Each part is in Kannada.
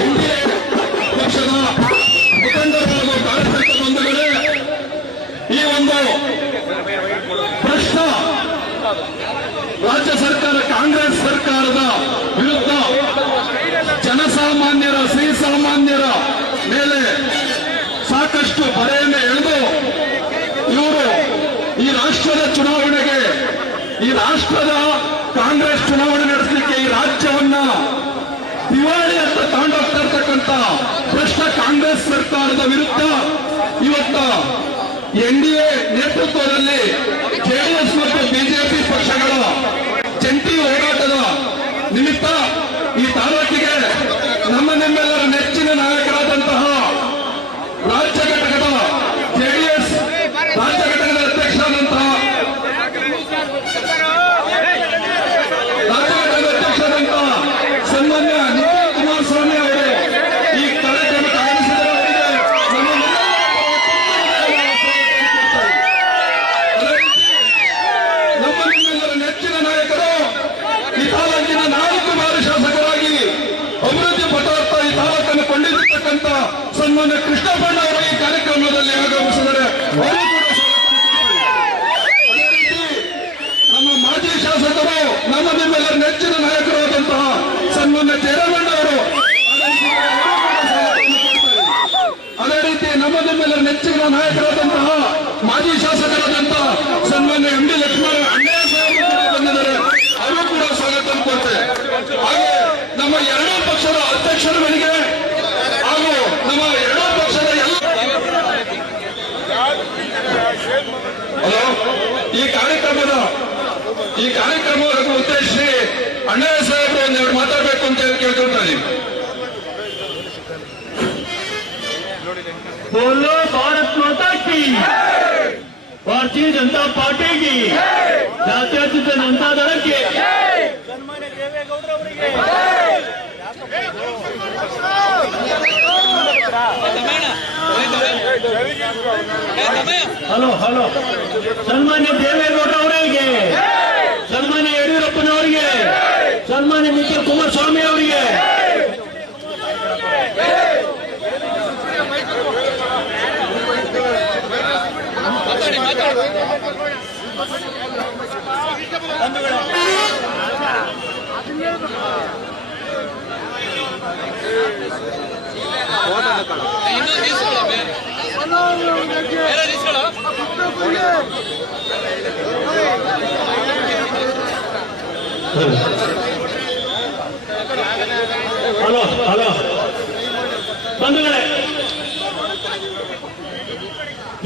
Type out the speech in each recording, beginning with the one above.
ಎನ್ಡಿಎ ಪಕ್ಷದ ಮುಖಂಡರು ಹಾಗೂ ಕಾರ್ಯಕರ್ತ ಬಂಧುಗಳೇ, ಈ ಒಂದು ಭ್ರಷ್ಟ ರಾಜ್ಯ ಸರ್ಕಾರ ಕಾಂಗ್ರೆಸ್ ಸರ್ಕಾರದ ವಿರುದ್ಧ ಜನಸಾಮಾನ್ಯರ ಶ್ರೀಸಾಮಾನ್ಯರ ಮೇಲೆ ಸಾಕಷ್ಟು ಬರೆಯನ್ನು ಎಳೆದು ಇವರು ಈ ರಾಷ್ಟ್ರದ ಚುನಾವಣೆಗೆ, ಈ ರಾಷ್ಟ್ರದ ಕಾಂಗ್ರೆಸ್ ಚುನಾವಣೆ ನಡೆಸಲಿಕ್ಕೆ ಈ ರಾಜ್ಯವನ್ನ ದಿವಾಳಿ ಅಂತ ತಗೊಂಡೋಗ್ತಾ ಇರ್ತಕ್ಕಂಥ ಭ್ರಷ್ಟ ಕಾಂಗ್ರೆಸ್ ಸರ್ಕಾರದ ವಿರುದ್ಧ ಇವತ್ತು ಎನ್ಡಿಎ ನೇತೃತ್ವದಲ್ಲಿ ಜೆಡಿಎಸ್ ಮತ್ತು ಬಿಜೆಪಿ ಪಕ್ಷಗಳ ಜಂಟಿ ಹೋರಾಟದ ನಿಮಿತ್ತ ಈ ತಾಲೂಕಿಗೆ ನಿಮ್ಮೆಲ್ಲರ ನೆಚ್ಚಿನ ನಾಯಕರಾದಂತಹ ರಾಜ್ಯ ಘಟಕದ ಜೆಡಿಎಸ್ ರಾಜ್ಯ ಘಟಕದ ಅಧ್ಯಕ್ಷರಾದಂತಹ ಸನ್ಮಾನ್ಯ ನಿಖಿಲ್ ಕುಮಾರಸ್ವಾಮಿ ಅವರು ಈ ಕಾರ್ಯಕ್ರಮಕ್ಕೆ ಆಗಮಿಸಿದರೆ ನಿಮ್ಮೆಲ್ಲರ ನೆಚ್ಚಿನ ನಾಯಕರು, ಈ ತಾಲೂಕಿನ 4 ಬಾರಿ ಶಾಸಕರಾಗಿ ಅಭಿವೃದ್ಧಿ ಪಥದತ್ತ ಈ ತಾಲೂಕನ್ನು ಕೊಂಡಿರತಕ್ಕಂಥ ಸನ್ಮಾನ್ಯ ಕೃಷ್ಣಪ್ಪಣ್ಣ ಅವರು ಈ ಕಾರ್ಯಕ್ರಮದಲ್ಲಿ ಆಗಮಿಸಿದರೆ ಅವರು ಕೂಡ ಅದೇ ರೀತಿ ನಮ್ಮ ಮಾಜಿ ಶಾಸಕರು, ನಿಮ್ಮೆಲ್ಲರ ನೆಚ್ಚಿನ ನಾಯಕರಾದಂತಹ ಸನ್ಮಾನ್ಯ ಜಯರಾಮಣ್ಣ ಅವರು, ಅದೇ ರೀತಿ ನಿಮ್ಮೆಲ್ಲರ ನೆಚ್ಚಿನ ನಾಯಕರಾದಂತಹ ಮಾಜಿ ಶಾಸಕರಾದಂತಹ ಸನ್ಮಾನ್ಯ ಎಂ ಡಿ ಲಕ್ಷ್ಮಣ ಅಣ್ಣಯ್ಯ ಸಾಹೇಬರು ಬಂದಿದ್ದಾರೆ, ಅವರು ಕೂಡ ಸ್ವಾಗತ ಕೊಡ್ತಾರೆ. ಹಾಗೆ ನಮ್ಮ ಎರಡೂ ಪಕ್ಷದ ಅಧ್ಯಕ್ಷರುಗಳಿಗೆ ಹಾಗೂ ನಮ್ಮ ಎರಡೂ ಪಕ್ಷದ ಈ ಕಾರ್ಯಕ್ರಮವನ್ನು ಉದ್ದೇಶಿಸಿ ಅಣ್ಣಯ್ಯ ಸಾಹೇಬರು ಒಂದೆರಡು ಮಾತಾಡಬೇಕು ಅಂತ ಕೇಳ್ಕೊಳ್ತಾ ಇದ್ದೀವಿ. बोलो भारत माता की, भारतीय जनता पार्टी की, जातीय जनता दल की, सन्मान्य देवेगೌಡರು ಅವರಿಗೆ, ಹಲೋ ಸನ್ಮಾನ್ಯ ದೇವೇಗೌಡರು ಅವರಿಗೆ, ಸನ್ಮಾನ್ಯ ಯಡಿಯೂರಪ್ಪನವರಿಗೆ, ಸನ್ಮಾನ್ಯ ನಿಖಿಲ್ ಕುಮಾರಸ್ವಾಮಿ ಅವರಿಗೆ, ಹಲೋ ಬಂಧುಗಳೇ,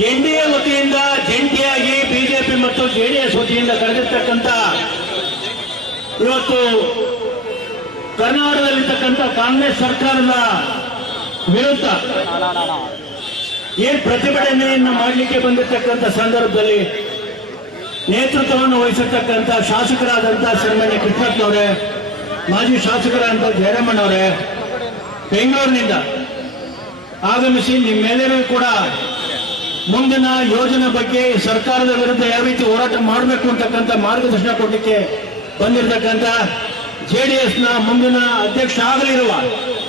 ಎನ್ಡಿಎ ವತಿಯಿಂದ ಜಂಟಿಯಾಗಿ ಬಿಜೆಪಿ ಮತ್ತು ಜೆಡಿಎಸ್ ವತಿಯಿಂದ ಕರೆದಿರ್ತಕ್ಕಂಥ ಇವತ್ತು ಕರ್ನಾಟಕದಲ್ಲಿರ್ತಕ್ಕಂಥ ಕಾಂಗ್ರೆಸ್ ಸರ್ಕಾರದ ವಿರುದ್ಧ ಏನ್ ಪ್ರತಿಭಟನೆಯನ್ನು ಮಾಡಲಿಕ್ಕೆ ಬಂದಿರತಕ್ಕಂಥ ಸಂದರ್ಭದಲ್ಲಿ ನೇತೃತ್ವವನ್ನು ವಹಿಸಿರ್ತಕ್ಕಂಥ ಶಾಸಕರಾದಂತಹ ಸನ್ಮಾನ್ಯ ಕೃಷ್ಣಪ್ಪನವರೇ, ಮಾಜಿ ಶಾಸಕರಾದಂತಹ ಜಯರಾಮಣ್ಣವರೇ ಬೆಂಗಳೂರಿನಿಂದ ಆಗಮಿಸಿ ನಿಮ್ಮೆಲ್ಲರಿಗೂ ಕೂಡ ಮುಂದಿನ ಯೋಜನೆ ಬಗ್ಗೆ ಸರ್ಕಾರದ ವಿರುದ್ಧ ಯಾವ ರೀತಿ ಹೋರಾಟ ಮಾಡಬೇಕು ಅಂತಕ್ಕಂಥ ಮಾರ್ಗದರ್ಶನ ಕೊಡಲಿಕ್ಕೆ ಬಂದಿರತಕ್ಕಂಥ ಜೆಡಿಎಸ್ನ ಮುಂದಿನ ಅಧ್ಯಕ್ಷ ಆಗಲಿರುವ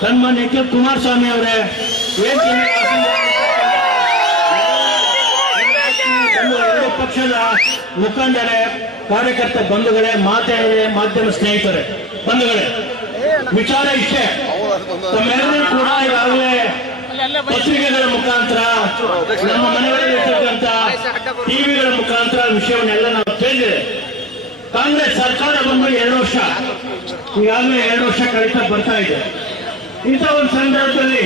ಸನ್ಮಾನ್ಯ ನಿಖಿಲ್ ಕುಮಾರಸ್ವಾಮಿ ಅವರೇ, ಎರಡು ಪಕ್ಷದ ಮುಖಂಡರೇ, ಕಾರ್ಯಕರ್ತ ಬಂಧುಗಳೇ, ಮಾಧ್ಯಮ ಸ್ನೇಹಿತರೆ, ಬಂಧುಗಳೇ, ವಿಚಾರ ಇಷ್ಟೇ. ತಮ್ಮೆಲ್ಲರೂ ಕೂಡ ಈಗಾಗಲೇ ಪತ್ರಿಕೆಗಳ ಮುಖಾಂತರ, ನಮ್ಮ ಮನೆಗಳಲ್ಲಿರ್ತಕ್ಕಂಥ ಟಿವಿಗಳ ಮುಖಾಂತರ ವಿಷಯವನ್ನೆಲ್ಲ ನಾವು ಕೇಳಿದ್ದೇವೆ. ಕಾಂಗ್ರೆಸ್ ಸರ್ಕಾರ ಬಂದು 2 ವರ್ಷ, ಈಗಾಗಲೇ 2 ವರ್ಷ ಕಳೀತಾ ಬರ್ತಾ ಇದೆ. ಇಂಥ ಒಂದು ಸಂದರ್ಭದಲ್ಲಿ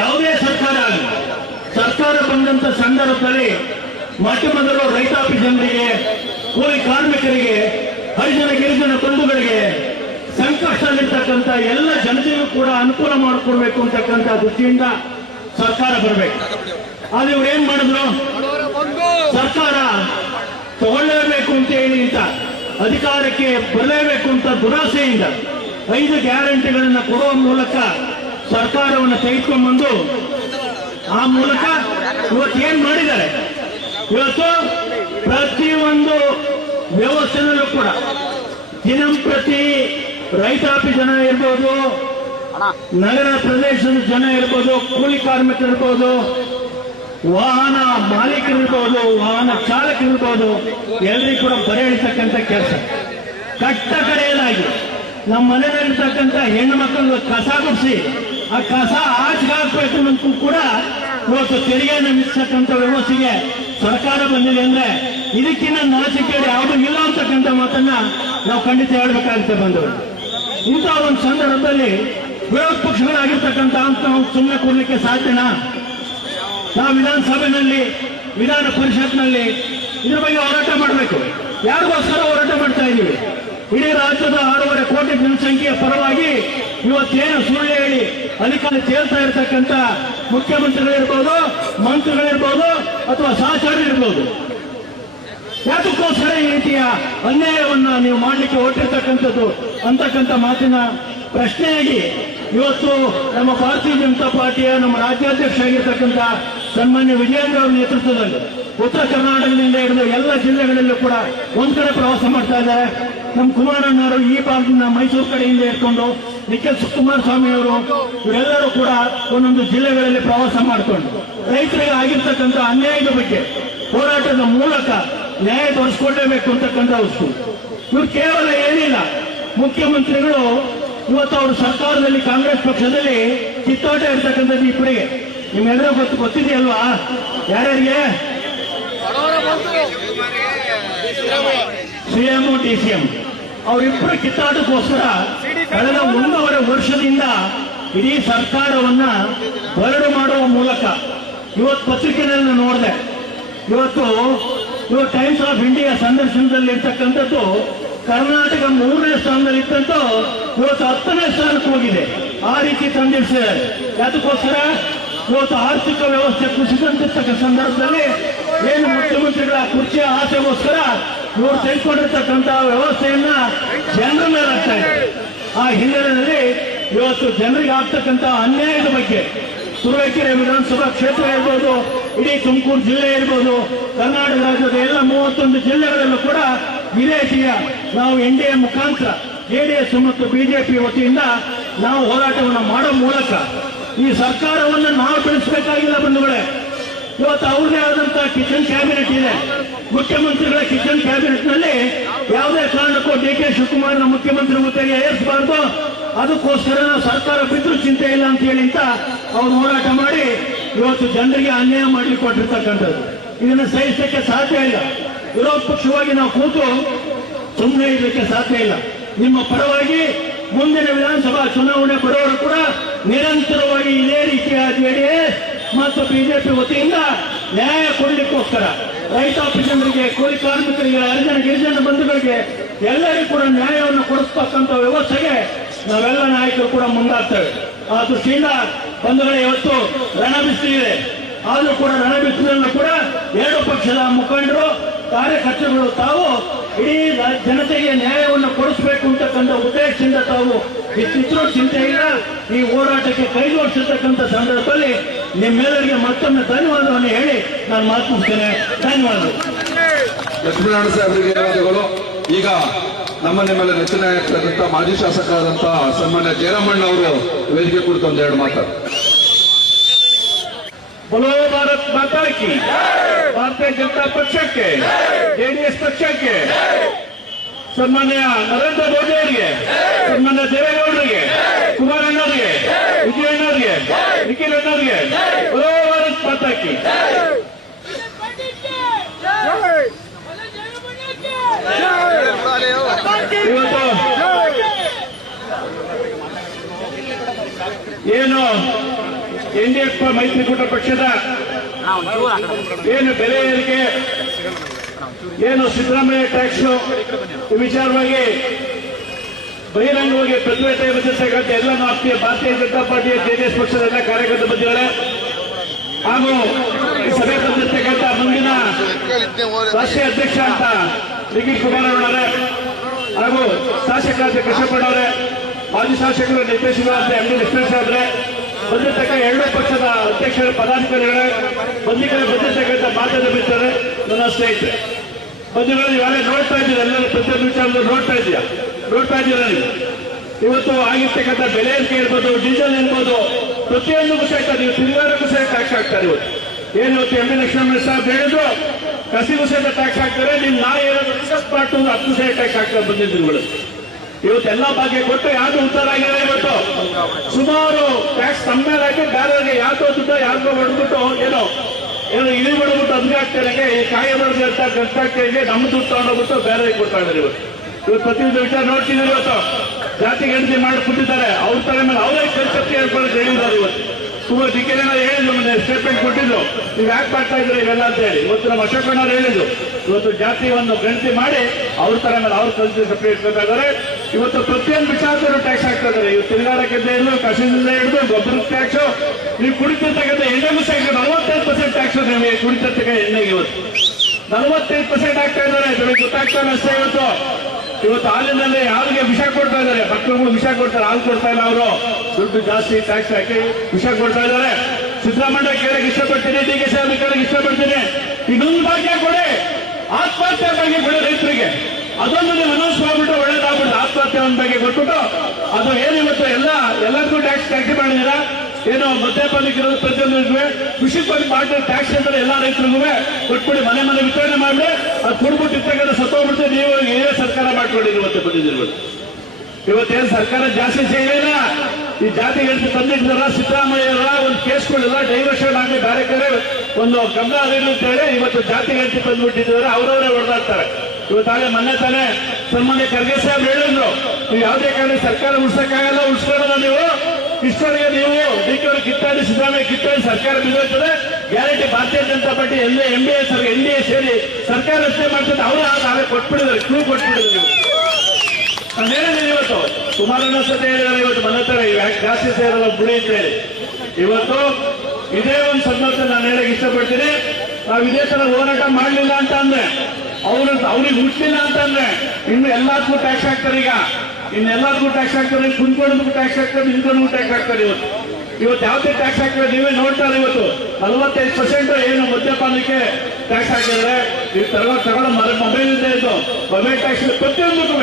ಯಾವುದೇ ಸರ್ಕಾರ ಬಂದಂತ ಸಂದರ್ಭದಲ್ಲಿ ಮೊಟ್ಟ ಮೊದಲು ರೈತಾಪಿ ಜನರಿಗೆ, ಕೂಲಿ ಕಾರ್ಮಿಕರಿಗೆ, ಹರಿಜನ ಗಿರಿಜನ ಬಂಧುಗಳಿಗೆ, ಸಂಕಷ್ಟದಲ್ಲಿರ್ತಕ್ಕಂಥ ಎಲ್ಲ ಜನತೆಗೂ ಕೂಡ ಅನುಕೂಲ ಮಾಡಿಕೊಡ್ಬೇಕು ಅಂತಕ್ಕಂಥ ದೃಷ್ಟಿಯಿಂದ ಸರ್ಕಾರ ಬರಬೇಕು. ಆದ್ರೆ ಇವ್ರು ಏನ್ ಮಾಡಿದ್ರು, ಸರ್ಕಾರ ತಗೊಳ್ಳೇಬೇಕು ಅಂತ ಹೇಳಿ ಅಂತ ಅಧಿಕಾರಕ್ಕೆ ಬರಲೇಬೇಕು ಅಂತ ದುರಾಸೆಯಿಂದ 5 ಗ್ಯಾರಂಟಿಗಳನ್ನು ಕೊಡುವ ಮೂಲಕ ಸರ್ಕಾರವನ್ನು ತೆಗೆದುಕೊಂಡು ಆ ಮೂಲಕ ಇವತ್ತು ಏನ್ ಮಾಡಿದ್ದಾರೆ, ಇವತ್ತು ಪ್ರತಿಯೊಂದು ವ್ಯವಸ್ಥೆಯಲ್ಲೂ ಕೂಡ ದಿನಂಪ್ರತಿ ರೈತಾಪಿ ಜನ ಇರ್ಬೋದು, ನಗರ ಪ್ರದೇಶದ ಜನ ಇರ್ಬೋದು, ಕೂಲಿ ಕಾರ್ಮಿಕರು ಇರ್ಬೋದು, ವಾಹನ ಮಾಲೀಕರಿರ್ಬೋದು, ವಾಹನ ಚಾಲಕರಿರ್ಬೋದು, ಎಲ್ಲರಿಗೂ ಕೂಡ ಬರೆ ಎಳಿತಕ್ಕಂಥ ಕೆಲಸ. ಕಟ್ಟ ಕಡೆಯಲಾಗಿ ನಮ್ಮ ಮನೆಯಲ್ಲಿರ್ತಕ್ಕಂಥ ಹೆಣ್ಣು ಮಕ್ಕಳು ಕಸ ಗುಡಿಸಿ ಆ ಕಸ ಆಚೆಗೆ ಹಾಕ್ಬೇಕು ಅನ್ನೋದಕ್ಕೂ ಕೂಡ ಇವತ್ತು ತೆರಿಗೆಯನ್ನು ವಿಧಿಸತಕ್ಕಂಥ ವ್ಯವಸ್ಥೆಗೆ ಸರ್ಕಾರ ಬಂದಿದೆ ಅಂದ್ರೆ ಇದಕ್ಕಿಂತ ನಾಚಿಕೆಗೆ ಯಾವುದೂ ಇಲ್ಲ ಅಂತಕ್ಕಂಥ ಮಾತನ್ನ ನಾವು ಖಂಡಿತ ಹೇಳಬೇಕಾಗುತ್ತೆ ಬಂದವರು. ಇಂತಹ ಒಂದು ಸಂದರ್ಭದಲ್ಲಿ ವಿರೋಧ ಪಕ್ಷಗಳಾಗಿರ್ತಕ್ಕಂಥ ನಾವು ಸುಮ್ಮನೆ ಕೊಡ್ಲಿಕ್ಕೆ ಸಾಧ್ಯನಾ? ನಾವು ವಿಧಾನಸಭೆಯಲ್ಲಿ, ವಿಧಾನ ಪರಿಷತ್ನಲ್ಲಿ ಇದ್ರ ಬಗ್ಗೆ ಹೋರಾಟ ಮಾಡಬೇಕು. ಯಾರಿಗೋಸ್ಕರ ಹೋರಾಟ ಮಾಡ್ತಾ ಇದ್ದೀವಿ? ಇಡೀ ರಾಜ್ಯದ 6.5 ಕೋಟಿ ಜನಸಂಖ್ಯೆಯ ಪರವಾಗಿ ಇವತ್ತೇನು ಸುಳ್ಳು ಹೇಳಿ ಅಧಿಕಾರ ಸೇರ್ತಾ ಇರತಕ್ಕಂಥ ಮುಖ್ಯಮಂತ್ರಿಗಳಿರ್ಬೋದು, ಮಂತ್ರಿಗಳಿರ್ಬೋದು ಅಥವಾ ಸಹಚರರಿರ್ಬೋದು, ಯಾತಕ್ಕೋಸ್ಕರ ಈ ರೀತಿಯ ಅನ್ಯಾಯವನ್ನ ನೀವು ಮಾಡಲಿಕ್ಕೆ ಹೊರಟಿರ್ತಕ್ಕಂಥದ್ದು ಅಂತಕ್ಕಂಥ ಮಾತಿನ ಪ್ರಶ್ನೆಯಾಗಿ ಇವತ್ತು ನಮ್ಮ ಭಾರತೀಯ ಜನತಾ ಪಾರ್ಟಿಯ ನಮ್ಮ ರಾಜ್ಯಾಧ್ಯಕ್ಷ ಆಗಿರ್ತಕ್ಕಂಥ ಸನ್ಮಾನ್ಯ ವಿಜಯೇಂದ್ರ ಅವರ ನೇತೃತ್ವದಲ್ಲಿ ಉತ್ತರ ಕರ್ನಾಟಕದಿಂದ ಹಿಡಿದು ಎಲ್ಲ ಜಿಲ್ಲೆಗಳಲ್ಲೂ ಕೂಡ ಒಂದ್ ಕಡೆ ಪ್ರವಾಸ ಮಾಡ್ತಾ ಇದ್ದಾರೆ. ನಮ್ಮ ಕುಮಾರಣ್ಣವರು ಈ ಭಾಗದಿಂದ ಮೈಸೂರು ಕಡೆಯಿಂದ ಇಟ್ಕೊಂಡು ನಿಖಿಲ್ ಕುಮಾರಸ್ವಾಮಿ ಅವರು ಇವರೆಲ್ಲರೂ ಕೂಡ ಒಂದೊಂದು ಜಿಲ್ಲೆಗಳಲ್ಲಿ ಪ್ರವಾಸ ಮಾಡಿಕೊಂಡು ರೈತರಿಗೆ ಆಗಿರ್ತಕ್ಕಂಥ ಅನ್ಯಾಯದ ಬಗ್ಗೆ ಹೋರಾಟದ ಮೂಲಕ ನ್ಯಾಯ ತೋರಿಸ್ಕೊಳ್ಳೇಬೇಕು ಅಂತಕ್ಕಂಥ ವಸ್ತು. ಇವ್ರು ಕೇವಲ ಏನಿಲ್ಲ, ಮುಖ್ಯಮಂತ್ರಿಗಳು ಇವತ್ತು ಅವರು ಸರ್ಕಾರದಲ್ಲಿ ಕಾಂಗ್ರೆಸ್ ಪಕ್ಷದಲ್ಲಿ ಕಿತ್ತಾಟ ಇರ್ತಕ್ಕಂಥದ್ದು ಇಬ್ಬರಿಗೆ ನಿಮ್ಮೆಲ್ಲರೂ ಗೊತ್ತಿದೆಯಲ್ವಾ? ಯಾರ್ಯಾರಿಗೆ? ಸಿಎಂ ಡಿಸಿಎಂ ಅವರಿಬ್ಬರ ಕಿತ್ತಾಟಕ್ಕೋಸ್ಕರ ಕಳೆದ 1.5 ವರ್ಷದಿಂದ ಇಡೀ ಸರ್ಕಾರವನ್ನ ಬರಡು ಮಾಡುವ ಮೂಲಕ ಇವತ್ತು ಪತ್ರಿಕೆಯಲ್ಲಿ ನೋಡಿದೆ, ಇವತ್ತು ಟೈಮ್ಸ್ ಆಫ್ ಇಂಡಿಯಾ ಸಂದರ್ಶನದಲ್ಲಿ ಇರ್ತಕ್ಕಂಥದ್ದು ಕರ್ನಾಟಕ 3ನೇ ಸ್ಥಾನದಲ್ಲಿ ಇತ್ತಂತೂ ಇವತ್ತು 10ನೇ ಸ್ಥಾನಕ್ಕೆ ಹೋಗಿದೆ. ಆ ರೀತಿ ತಂದಿರಿಸಿದ್ದಾರೆ. ಯಾತಕ್ಕೋಸ್ಕರ? ಇವತ್ತು ಆರ್ಥಿಕ ವ್ಯವಸ್ಥೆ ಕುಸಿದಂತಿರ್ತಕ್ಕ ಸಂದರ್ಭದಲ್ಲಿ ಏನು ಮುಖ್ಯಮಂತ್ರಿಗಳ ಕುರ್ಚಿಯ ಆಸೆಗೋಸ್ಕರ ಇವರು ತೆಗೆದುಕೊಂಡಿರ್ತಕ್ಕಂಥ ವ್ಯವಸ್ಥೆಯನ್ನ ಜನರ ಮೇಲೆ ಆಗ್ತಾ ಇದೆ. ಆ ಹಿನ್ನೆಲೆಯಲ್ಲಿ ಇವತ್ತು ಜನರಿಗೆ ಆಗ್ತಕ್ಕಂಥ ಅನ್ಯಾಯದ ಬಗ್ಗೆ ತುರುವೇಕೆರೆ ವಿಧಾನಸಭಾ ಕ್ಷೇತ್ರ ಇರ್ಬೋದು, ಇಡೀ ತುಮಕೂರು ಜಿಲ್ಲೆ ಇರ್ಬೋದು, ಕರ್ನಾಟಕ ರಾಜ್ಯದ ಎಲ್ಲ 31 ಜಿಲ್ಲೆಗಳಲ್ಲೂ ಕೂಡ ಇದೇ ರೀತಿಯ ನಾವು ಎನ್ಡಿಎ ಮುಖಾಂತರ ಜೆಡಿಎಸ್ ಮತ್ತು ಬಿಜೆಪಿ ವತಿಯಿಂದ ನಾವು ಹೋರಾಟವನ್ನು ಮಾಡೋ ಮೂಲಕ ಈ ಸರ್ಕಾರವನ್ನು ನಾವು ಬೆಳೆಸಬೇಕಾಗಿಲ್ಲ ಬಂಧುಗಳೇ. ಇವತ್ತು ಅವ್ರದೇ ಆದಂತಹ ಕಿಚನ್ ಕ್ಯಾಬಿನೆಟ್ ಇದೆ. ಮುಖ್ಯಮಂತ್ರಿಗಳ ಕಿಚನ್ ಕ್ಯಾಬಿನೆಟ್ ನಲ್ಲಿ ಯಾವುದೇ ಕಾರಣಕ್ಕೂ ಡಿ.ಕೆ. ಶಿವಕುಮಾರ್ ಮುಖ್ಯಮಂತ್ರಿ ಹುದ್ದೆಗೆ ಏರಿಸಬಾರ್ದು, ಅದಕ್ಕೋಸ್ಕರ ಸರ್ಕಾರ ಬಿದ್ದರೂ ಚಿಂತೆ ಇಲ್ಲ ಅಂತ ಹೇಳಿ ಅವ್ರು ಹೋರಾಟ ಮಾಡಿ ಇವತ್ತು ಜನರಿಗೆ ಅನ್ಯಾಯ ಮಾಡಲಿಕ್ಕೆ ಕೊಟ್ಟಿರ್ತಕ್ಕಂಥದ್ದು. ಇದನ್ನು ಸಹಿಸಲಿಕ್ಕೆ ಸಾಧ್ಯ ಇಲ್ಲ. ವಿರೋಧ ಪಕ್ಷವಾಗಿ ನಾವು ಕೂತು ಸುಮ್ಮನೆ ಇರಲಿಕ್ಕೆ ಸಾಧ್ಯ ಇಲ್ಲ. ನಿಮ್ಮ ಪರವಾಗಿ ಮುಂದಿನ ವಿಧಾನಸಭಾ ಚುನಾವಣೆ ಬರೋರು ಕೂಡ ನಿರಂತರವಾಗಿ ಇದೇ ರೀತಿಯ ಜೆಡಿಎಸ್ ಮತ್ತು ಬಿಜೆಪಿ ವತಿಯಿಂದ ನ್ಯಾಯ ಕೊಡಲಿಕ್ಕೋಸ್ಕರ ರೈತಾಪಿ ಜನರಿಗೆ, ಕೂಲಿ ಕಾರ್ಮಿಕರಿಗೆ, ಹರಿಜನ ಗಿರಿಜನ ಬಂಧುಗಳಿಗೆ ಎಲ್ಲರಿಗೂ ಕೂಡ ನ್ಯಾಯವನ್ನು ಕೊಡಿಸ್ತಕ್ಕಂಥ ವ್ಯವಸ್ಥೆಗೆ ನಾವೆಲ್ಲ ನಾಯಕರು ಕೂಡ ಮುಂದಾಗ್ತೇವೆ. ಆ ದೃಷ್ಟಿಯಿಂದ ಬಂಧುಗಳೇ, ಇವತ್ತು ರಣಬಿಸಿಲಿದೆ. ಆದರೂ ಕೂಡ ರಣಬಿಸಿಲನ್ನು ಕೂಡ 2 ಪಕ್ಷದ ಮುಖಂಡರು, ಕಾರ್ಯಕರ್ತರುಗಳು ತಾವು ಇಡೀ ಜನತೆಗೆ ನ್ಯಾಯವನ್ನು ಕೊಡಿಸಬೇಕು ಅಂತಕ್ಕಂಥ ಉದ್ದೇಶದಿಂದ ತಾವು ಇಷ್ಟಿದ್ರೂ ಚಿಂತೆ ಇಲ್ಲ. ಈ ಹೋರಾಟಕ್ಕೆ ಕೈ ಜೋಡಿಸಿರ್ತಕ್ಕಂಥ ಸಂದರ್ಭದಲ್ಲಿ ನಿಮ್ಮೆಲ್ಲರಿಗೆ ಮತ್ತೊಮ್ಮೆ ಧನ್ಯವಾದವನ್ನು ಹೇಳಿ ನಾನು ಮಾತು ಮುಗಿಸ್ತೇನೆ. ಧನ್ಯವಾದಗಳು. ಲಕ್ಷ್ಮೀನಾರಾಯಣ ಸಾಹೇಬರಿಗೆ ಧನ್ಯವಾದಗಳು. ಈಗ ನಮ್ಮ ನಿಮ್ಮೆಲ್ಲ ನೆಚ್ಚಿನ ನಾಯಕರಾದಂಥ ಮಾಜಿ ಶಾಸಕರಾದಂತಹ ಸನ್ಮಾನ್ಯ ಜಯರಾಮಣ್ಣ ಅವರು ವೇದಿಕೆ ಕುರಿತು ಒಂದೆರಡು ಮಾತಾಡ. बोलो भारत माता की, भारतीय जनता ಪಕ್ಷಕ್ಕೆ, ಜೆಡಿಎಸ್ ಪಕ್ಷಕ್ಕೆ, ಸನ್ಮಾನ್ಯ ನರೇಂದ್ರ ಮೋದಿ ಅವರಿಗೆ, ಸನ್ಮಾನ್ಯ ದೇವೇಗೌಡರಿಗೆ, ಕುಮಾರಣ್ಣವರಿಗೆ, ವಿಜಯಣ್ಣವರಿಗೆ, ನಿಖಿಲ್ ಅಣ್ಣವರಿಗೆ बोलो भारत माता की. ಇವತ್ತು ಏನು ಎನ್ಡಿಎಫ್ ಮೈತ್ರಿಕೂಟ ಪಕ್ಷದ ಏನು ಬೆಲೆ ಏರಿಕೆ, ಏನು ಸಿದ್ದರಾಮಯ್ಯ ಟ್ಯಾಕ್ಸ್ ಈ ವಿಚಾರವಾಗಿ ಬಹಿರಂಗವಾಗಿ ಪ್ರತಿಭಟನೆ ಬಂದಿರ್ತಕ್ಕಂಥ ಎಲ್ಲ ಭಾರತೀಯ ಜನತಾ ಪಾರ್ಟಿಯ ಜೆಡಿಎಸ್ ಪಕ್ಷದ ಎಲ್ಲ ಕಾರ್ಯಕರ್ತರು ಬಂದಿದ್ದಾರೆ. ಹಾಗೂ ಈ ಸಭೆ ಬಂದಿರ್ತಕ್ಕಂಥ ಮುಂದಿನ ರಾಷ್ಟ್ರೀಯ ಅಧ್ಯಕ್ಷ ಅಂತ ನಿಖಿಲ್ ಕುಮಾರಣ್ಣವರೇ, ಹಾಗೂ ಶಾಸಕರಾದ ಕೃಷ್ಣಪ್ಪನವರೇ, ಮಾಜಿ ಶಾಸಕರು ನಿರ್ದೇಶಕರಾದ ಎಂ ಡಿ ಲಕ್ಷ್ಮೀ ಸಾಹೇಬ್ರೆ, ಬಂದಿರ್ತಕ್ಕ 2 ಪಕ್ಷದ ಅಧ್ಯಕ್ಷರ ಪದಾಧಿಕಾರಿಗಳೇ, ಬಂದಿರ್ತಕ್ಕಂಥ ಮಾಧ್ಯಮ ಮಿತ್ರರೇ, ನನ್ನ ಸ್ನೇಹಿತರೆ, ಬಂಧುಗಳು ಇವಾಗಲೇ ನೋಡ್ತಾ ಇದ್ದೀರಾ, ಎಲ್ಲರೂ ಪ್ರತಿಯೊಂದು ವಿಚಾರದಲ್ಲಿ ನೋಡ್ತಾ ಇದ್ದೀರಾ ನೀವು. ಇವತ್ತು ಆಗಿರ್ತಕ್ಕಂಥ ಬೆಲೆ ಏರಿಕೆ ಇರ್ಬೋದು, ಡೀಸೆಲ್ ಇರ್ಬೋದು, ಪ್ರತಿಯೊಂದಕ್ಕೂ ಸಹಿತ ನೀವು ತಿರುಗಾಡಕ್ಕೂ ಸಹಿತ ಟ್ಯಾಕ್ಸ್ ಹಾಕ್ತಾರೆ. ಏನು ಇವತ್ತು ಎಂ ಎ ಲಕ್ಷ್ಮಣ ಸಾಹೇಬ್ ಹೇಳಿದ್ರು, ಕಸಿಗೂ ಸಹಿತ ಟ್ಯಾಕ್ಸ್ ಹಾಕ್ತಾರೆ. ನಿಮ್ ನಾ ಏನಾದ್ರು ರಿಸರ್ಚ್ ಮಾಡ್ತು 10 ಸಹಿತ ಟ್ಯಾಕ್ಸ್ ಹಾಕ್ತಾರೆ ಬಂದಿದ್ರು. ಇವತ್ತೆಲ್ಲ ಭಾಗ್ಯ ಕೊಟ್ಟು ಯಾವ್ದು ಉತ್ತರ ಆಗಿಲ್ಲ. ಇವತ್ತು ಸುಮಾರು ಟ್ಯಾಕ್ಸ್ ಕಮ್ಮಿ ಹಾಕಿ ಬೇರೆಯವರಿಗೆ ಯಾವ್ದೋ ದುಡ್ಡು ಯಾರಿಗೋ ಹೊಡೆದ್ಬಿಟ್ಟು ಏನೋ ಇಳಿ ಹೊಡ್ಬಿಟ್ಟು ಅದ್ಗೆ ಆಗ್ತಾರೆ. ಈ ಕಾಯಿ ಹೊಡೆದು ಖರ್ಚಾಗ್ತಿದೆ, ನಮ್ಮ ದುಡ್ಡು ತಗೊಂಡೋಗ್ಬಿಟ್ಟು ಬೇರೆಯವರಿಗೆ ಕೊಡ್ತಾ ಇದ್ದಾರೆ. ಇವತ್ತು ಪ್ರತಿಯೊಂದು ವಿಚಾರ ನೋಡ್ತಿದ್ದಾರೆ. ಇವತ್ತು ಜಾತಿ ಗಣತಿ ಮಾಡಿ ಕೊಟ್ಟಿದ್ದಾರೆ. ಅವ್ರ ತಲೆ ಮೇಲೆ ಅವರೇ ಖರ್ಚು ಹೇಳ್ಕೊಂಡು ಹೇಳಿದ್ದಾರೆ. ಇವತ್ತು ಸುಮಾರು ಡಿಕೆನ ಹೇಳಿದ್ರು, ಸ್ಟೇಟ್ಮೆಂಟ್ ಕೊಟ್ಟಿದ್ರು, ನೀವು ಯಾಕೆ ಮಾಡ್ತಾ ಇದ್ರೆ ಇವೆಲ್ಲ ಅಂತ ಹೇಳಿ. ಇವತ್ತು ನಮ್ಮ ಅಶೋಕಣ್ಣವ್ರು ಹೇಳಿದ್ರು, ಇವತ್ತು ಜಾತಿಯನ್ನು ಗಣತಿ ಮಾಡಿ ಅವ್ರ ತಲೆ ಮೇಲೆ ಅವ್ರ ಕಲ್ಚರ್ ಸಪ್ರೇಟ್ ಕೊಡ್ತಾ ಇದ್ದಾರೆ. ಇವತ್ತು ಪ್ರತಿಯೊಂದು ವಿಚಾರದಲ್ಲೂ ಟ್ಯಾಕ್ಸ್ ಹಾಕ್ತಾ ಇದ್ದಾರೆ. ಇವತ್ತು ತಿರುಗಾಡಕ್ಕೆ ಹಿಡಿದು, ಕಸದಿಂದ ಹಿಡಿದು, ಗೊಬ್ಬರ ಟ್ಯಾಕ್ಸ್, ನೀವು ಕುಡಿತಿರ್ತಕ್ಕಂಥ ಎಣ್ಣೆಗೂ ಸಹಿತ 45% ಟ್ಯಾಕ್ಸ್ ನಿಮಗೆ ಕುಡಿತಿರ್ತಕ್ಕ ಎಣ್ಣೆಗೆ ಇವತ್ತು 45% ಆಗ್ತಾ ಇದ್ದಾರೆ. ನಿಮಗೆ ಗೊತ್ತಾಗ್ತಾನೆ ಅಷ್ಟೇ. ಇವತ್ತು ಹಾಲಿನಲ್ಲಿ ಹಾಲಿಗೆ ವಿಷ ಕೊಡ್ತಾ ಇದ್ದಾರೆ. ಮಕ್ಕಳುಗಳು ವಿಷ ಕೊಡ್ತಾರೆ, ಹಾಲು ಕೊಡ್ತಾ ಇಲ್ಲ. ಅವರು ದುಡ್ಡು ಜಾಸ್ತಿ ಟ್ಯಾಕ್ಸ್ ಹಾಕಿ ವಿಷ ಕೊಡ್ತಾ ಇದ್ದಾರೆ. ಸಿದ್ದರಾಮಯ್ಯ ಕೇಳಕ್ಕೆ ಇಷ್ಟಪಡ್ತೀನಿ, ಡಿ ಕೆ ಸಾಹೇಬ್ ಕೇಳಕ್ಕೆ ಇಷ್ಟಪಡ್ತೀನಿ, ಇನ್ನೊಂದು ಭಾಗ್ಯ ಕೊಡಿ, ಆತ್ಮಹತ್ಯೆ ಬಗ್ಗೆ ಕೊಡಿ ರೈತರಿಗೆ. ಅದೊಂದು ನೀವು ಅನೌನ್ಸ್ ಮಾಡ್ಬಿಟ್ಟು ಒಳ್ಳೇದಾಗ್ಬಿಟ್ಟು ಆತ್ಮಹತ್ಯೆ ಒಂದು ಬಗ್ಗೆ ಕೊಟ್ಬಿಟ್ಟು ಅದು ಏನಿವತ್ತು ಎಲ್ಲರಿಗೂ ಟ್ಯಾಕ್ಸ್ ಕಟ್ಟಿ ಮಾಡಿದ್ದೀರಾ. ಏನೋ ಮದ್ಯಪಾನಿಗಿರೋದು ಪ್ರತಿಯೊಂದು ಕೃಷಿಕರಿಗೆ ಮಾಡಿದ್ರೆ ಟ್ಯಾಕ್ಸ್ ಅಂದ್ರೆ ಎಲ್ಲ ರೈತರಿಗೂ ಕೊಟ್ಬಿಡಿ, ಮನೆ ಮನೆ ವಿತರಣೆ ಮಾಡಿ ಅದು ಕೊಡ್ಬಿಟ್ಟು ಇರ್ತಕ್ಕಂಥ ಸತ್ತೋಗ್ಬಿಟ್ಟು ನೀವು ಏನೇ ಸರ್ಕಾರ ಮಾಡ್ಕೊಂಡಿರಿ. ಇವತ್ತು ಬಂದಿದ್ದೀರಿ. ಇವತ್ತೇನು ಸರ್ಕಾರ ಜಾಸ್ತಿ చేయಲಿಲ್ಲ. ಈ ಜಾತಿ ಗಣತಿ ತಂದಿದ್ದಾರ ಸಿದ್ದರಾಮಯ್ಯ ಒಂದು ಕೇಸ್ಗಳಿಲ್ಲ, ಡೈವರ್ಷನ್ ಆಗಿ ಬೇರೆ ಕಡೆ ಒಂದು ಗಮನ ಅರಿಲು ಅಂತ ಹೇಳಿ ಇವತ್ತು ಜಾತಿ ಗಣತಿ ತಂದ್ಬಿಟ್ಟಿದ್ದಾರೆ. ಅವರವರೇ ಹೊಡೆದಾಡ್ತಾರೆ. ಇವತ್ತಾಗಲೇ ಮೊನ್ನೆ ತಾನೇ ಸನ್ಮಾನ್ಯ ಖರ್ಗೆ ಸಾಹೇಬ್ ಹೇಳಿದ್ರು, ನೀವು ಯಾವುದೇ ಕಾರಣ ಸರ್ಕಾರ ಉಳಿಸಕ್ಕಾಗಲ್ಲ, ಉಳಿಸ್ಕೊಳ್ಳೋಣ ನೀವು ಇಷ್ಟೊಳಗೆ ನೀವು ಡಿಕೆ ಕಿತ್ತಾಡಿ ಸಿದ್ದರಾಮಯ್ಯ ಕಿತ್ತಾಡಿ ಸರ್ಕಾರ ಬಿದ್ದೋಗ್ತದೆ. ಗ್ಯಾರಂಟಿ ಭಾರತೀಯ ಜನತಾ ಪಾರ್ಟಿ ಎನ್ಡಿಎ ಸೇರಿ ಸರ್ಕಾರ ರಚನೆ ಮಾಡ್ತದೆ. ಅವರು ನಾವೇ ಕೊಟ್ಬಿಡಿದ್ದಾರೆ, ಕ್ಲೂ ಕೊಟ್ಬಿಡಿದ್ರು. ನಾನು ಹೇಳಿದ್ದೀನಿ ಇವತ್ತು ಸುಮಾರು ಸತಿ ಹೇಳಿದ್ದಾರೆ. ಇವತ್ತು ಮನೆ ತರ ಯಾಕೆ ಜಾಸ್ತಿ ಸೇರಲ್ಲ ಬಿಡಿ ಅಂತ ಹೇಳಿ. ಇವತ್ತು ಇದೇ ಒಂದು ಸಂದರ್ಭ ನಾನು ಹೇಳಕ್ ಇಷ್ಟಪಡ್ತೀನಿ. ನಾವು ಇದೇ ತರ ಹೋರಾಟ ಮಾಡಲಿಲ್ಲ ಅಂತ ಅಂದ್ರೆ, ಅವ್ರಿಗೆ ಹುಟ್ಟಿಲ್ಲ ಅಂತಂದ್ರೆ ಇನ್ನು ಎಲ್ಲದಕ್ಕೂ ಟ್ಯಾಕ್ಸ್ ಹಾಕ್ತಾರೆ. ಇನ್ನೆಲ್ಲದಕ್ಕೂ ಟ್ಯಾಕ್ಸ್ ಹಾಕ್ತಾರೆ, ಕುಂತ್ಕೊಳ್ಳೋದಕ್ಕೂ ಟ್ಯಾಕ್ಸ್ ಹಾಕ್ತಾರೆ, ನಿಂತ್ಕೊಳ್ಳೋದಕ್ಕೂ ಟ್ಯಾಕ್ಸ್ ಹಾಕ್ತಾರೆ. ಇವತ್ತು ಯಾವುದೇ ಟ್ಯಾಕ್ಸ್ ಹಾಕಿದ್ರೆ ನೀವೇ ನೋಡ್ತಾರೆ. ಇವತ್ತು 45% ಏನು ಮದ್ಯಪಾನಕ್ಕೆ ಟ್ಯಾಕ್ಸ್ ಹಾಕಿದ್ರೆ, ನೀವು ತಗೊಳ್ಳೋ ಮೊಬೈಲ್ ಇಂದ ಇದು ಮೊಬೈಲ್ ಟ್ಯಾಕ್ಸ್ ಪ್ರತಿಯೊಂದಕ್ಕೂ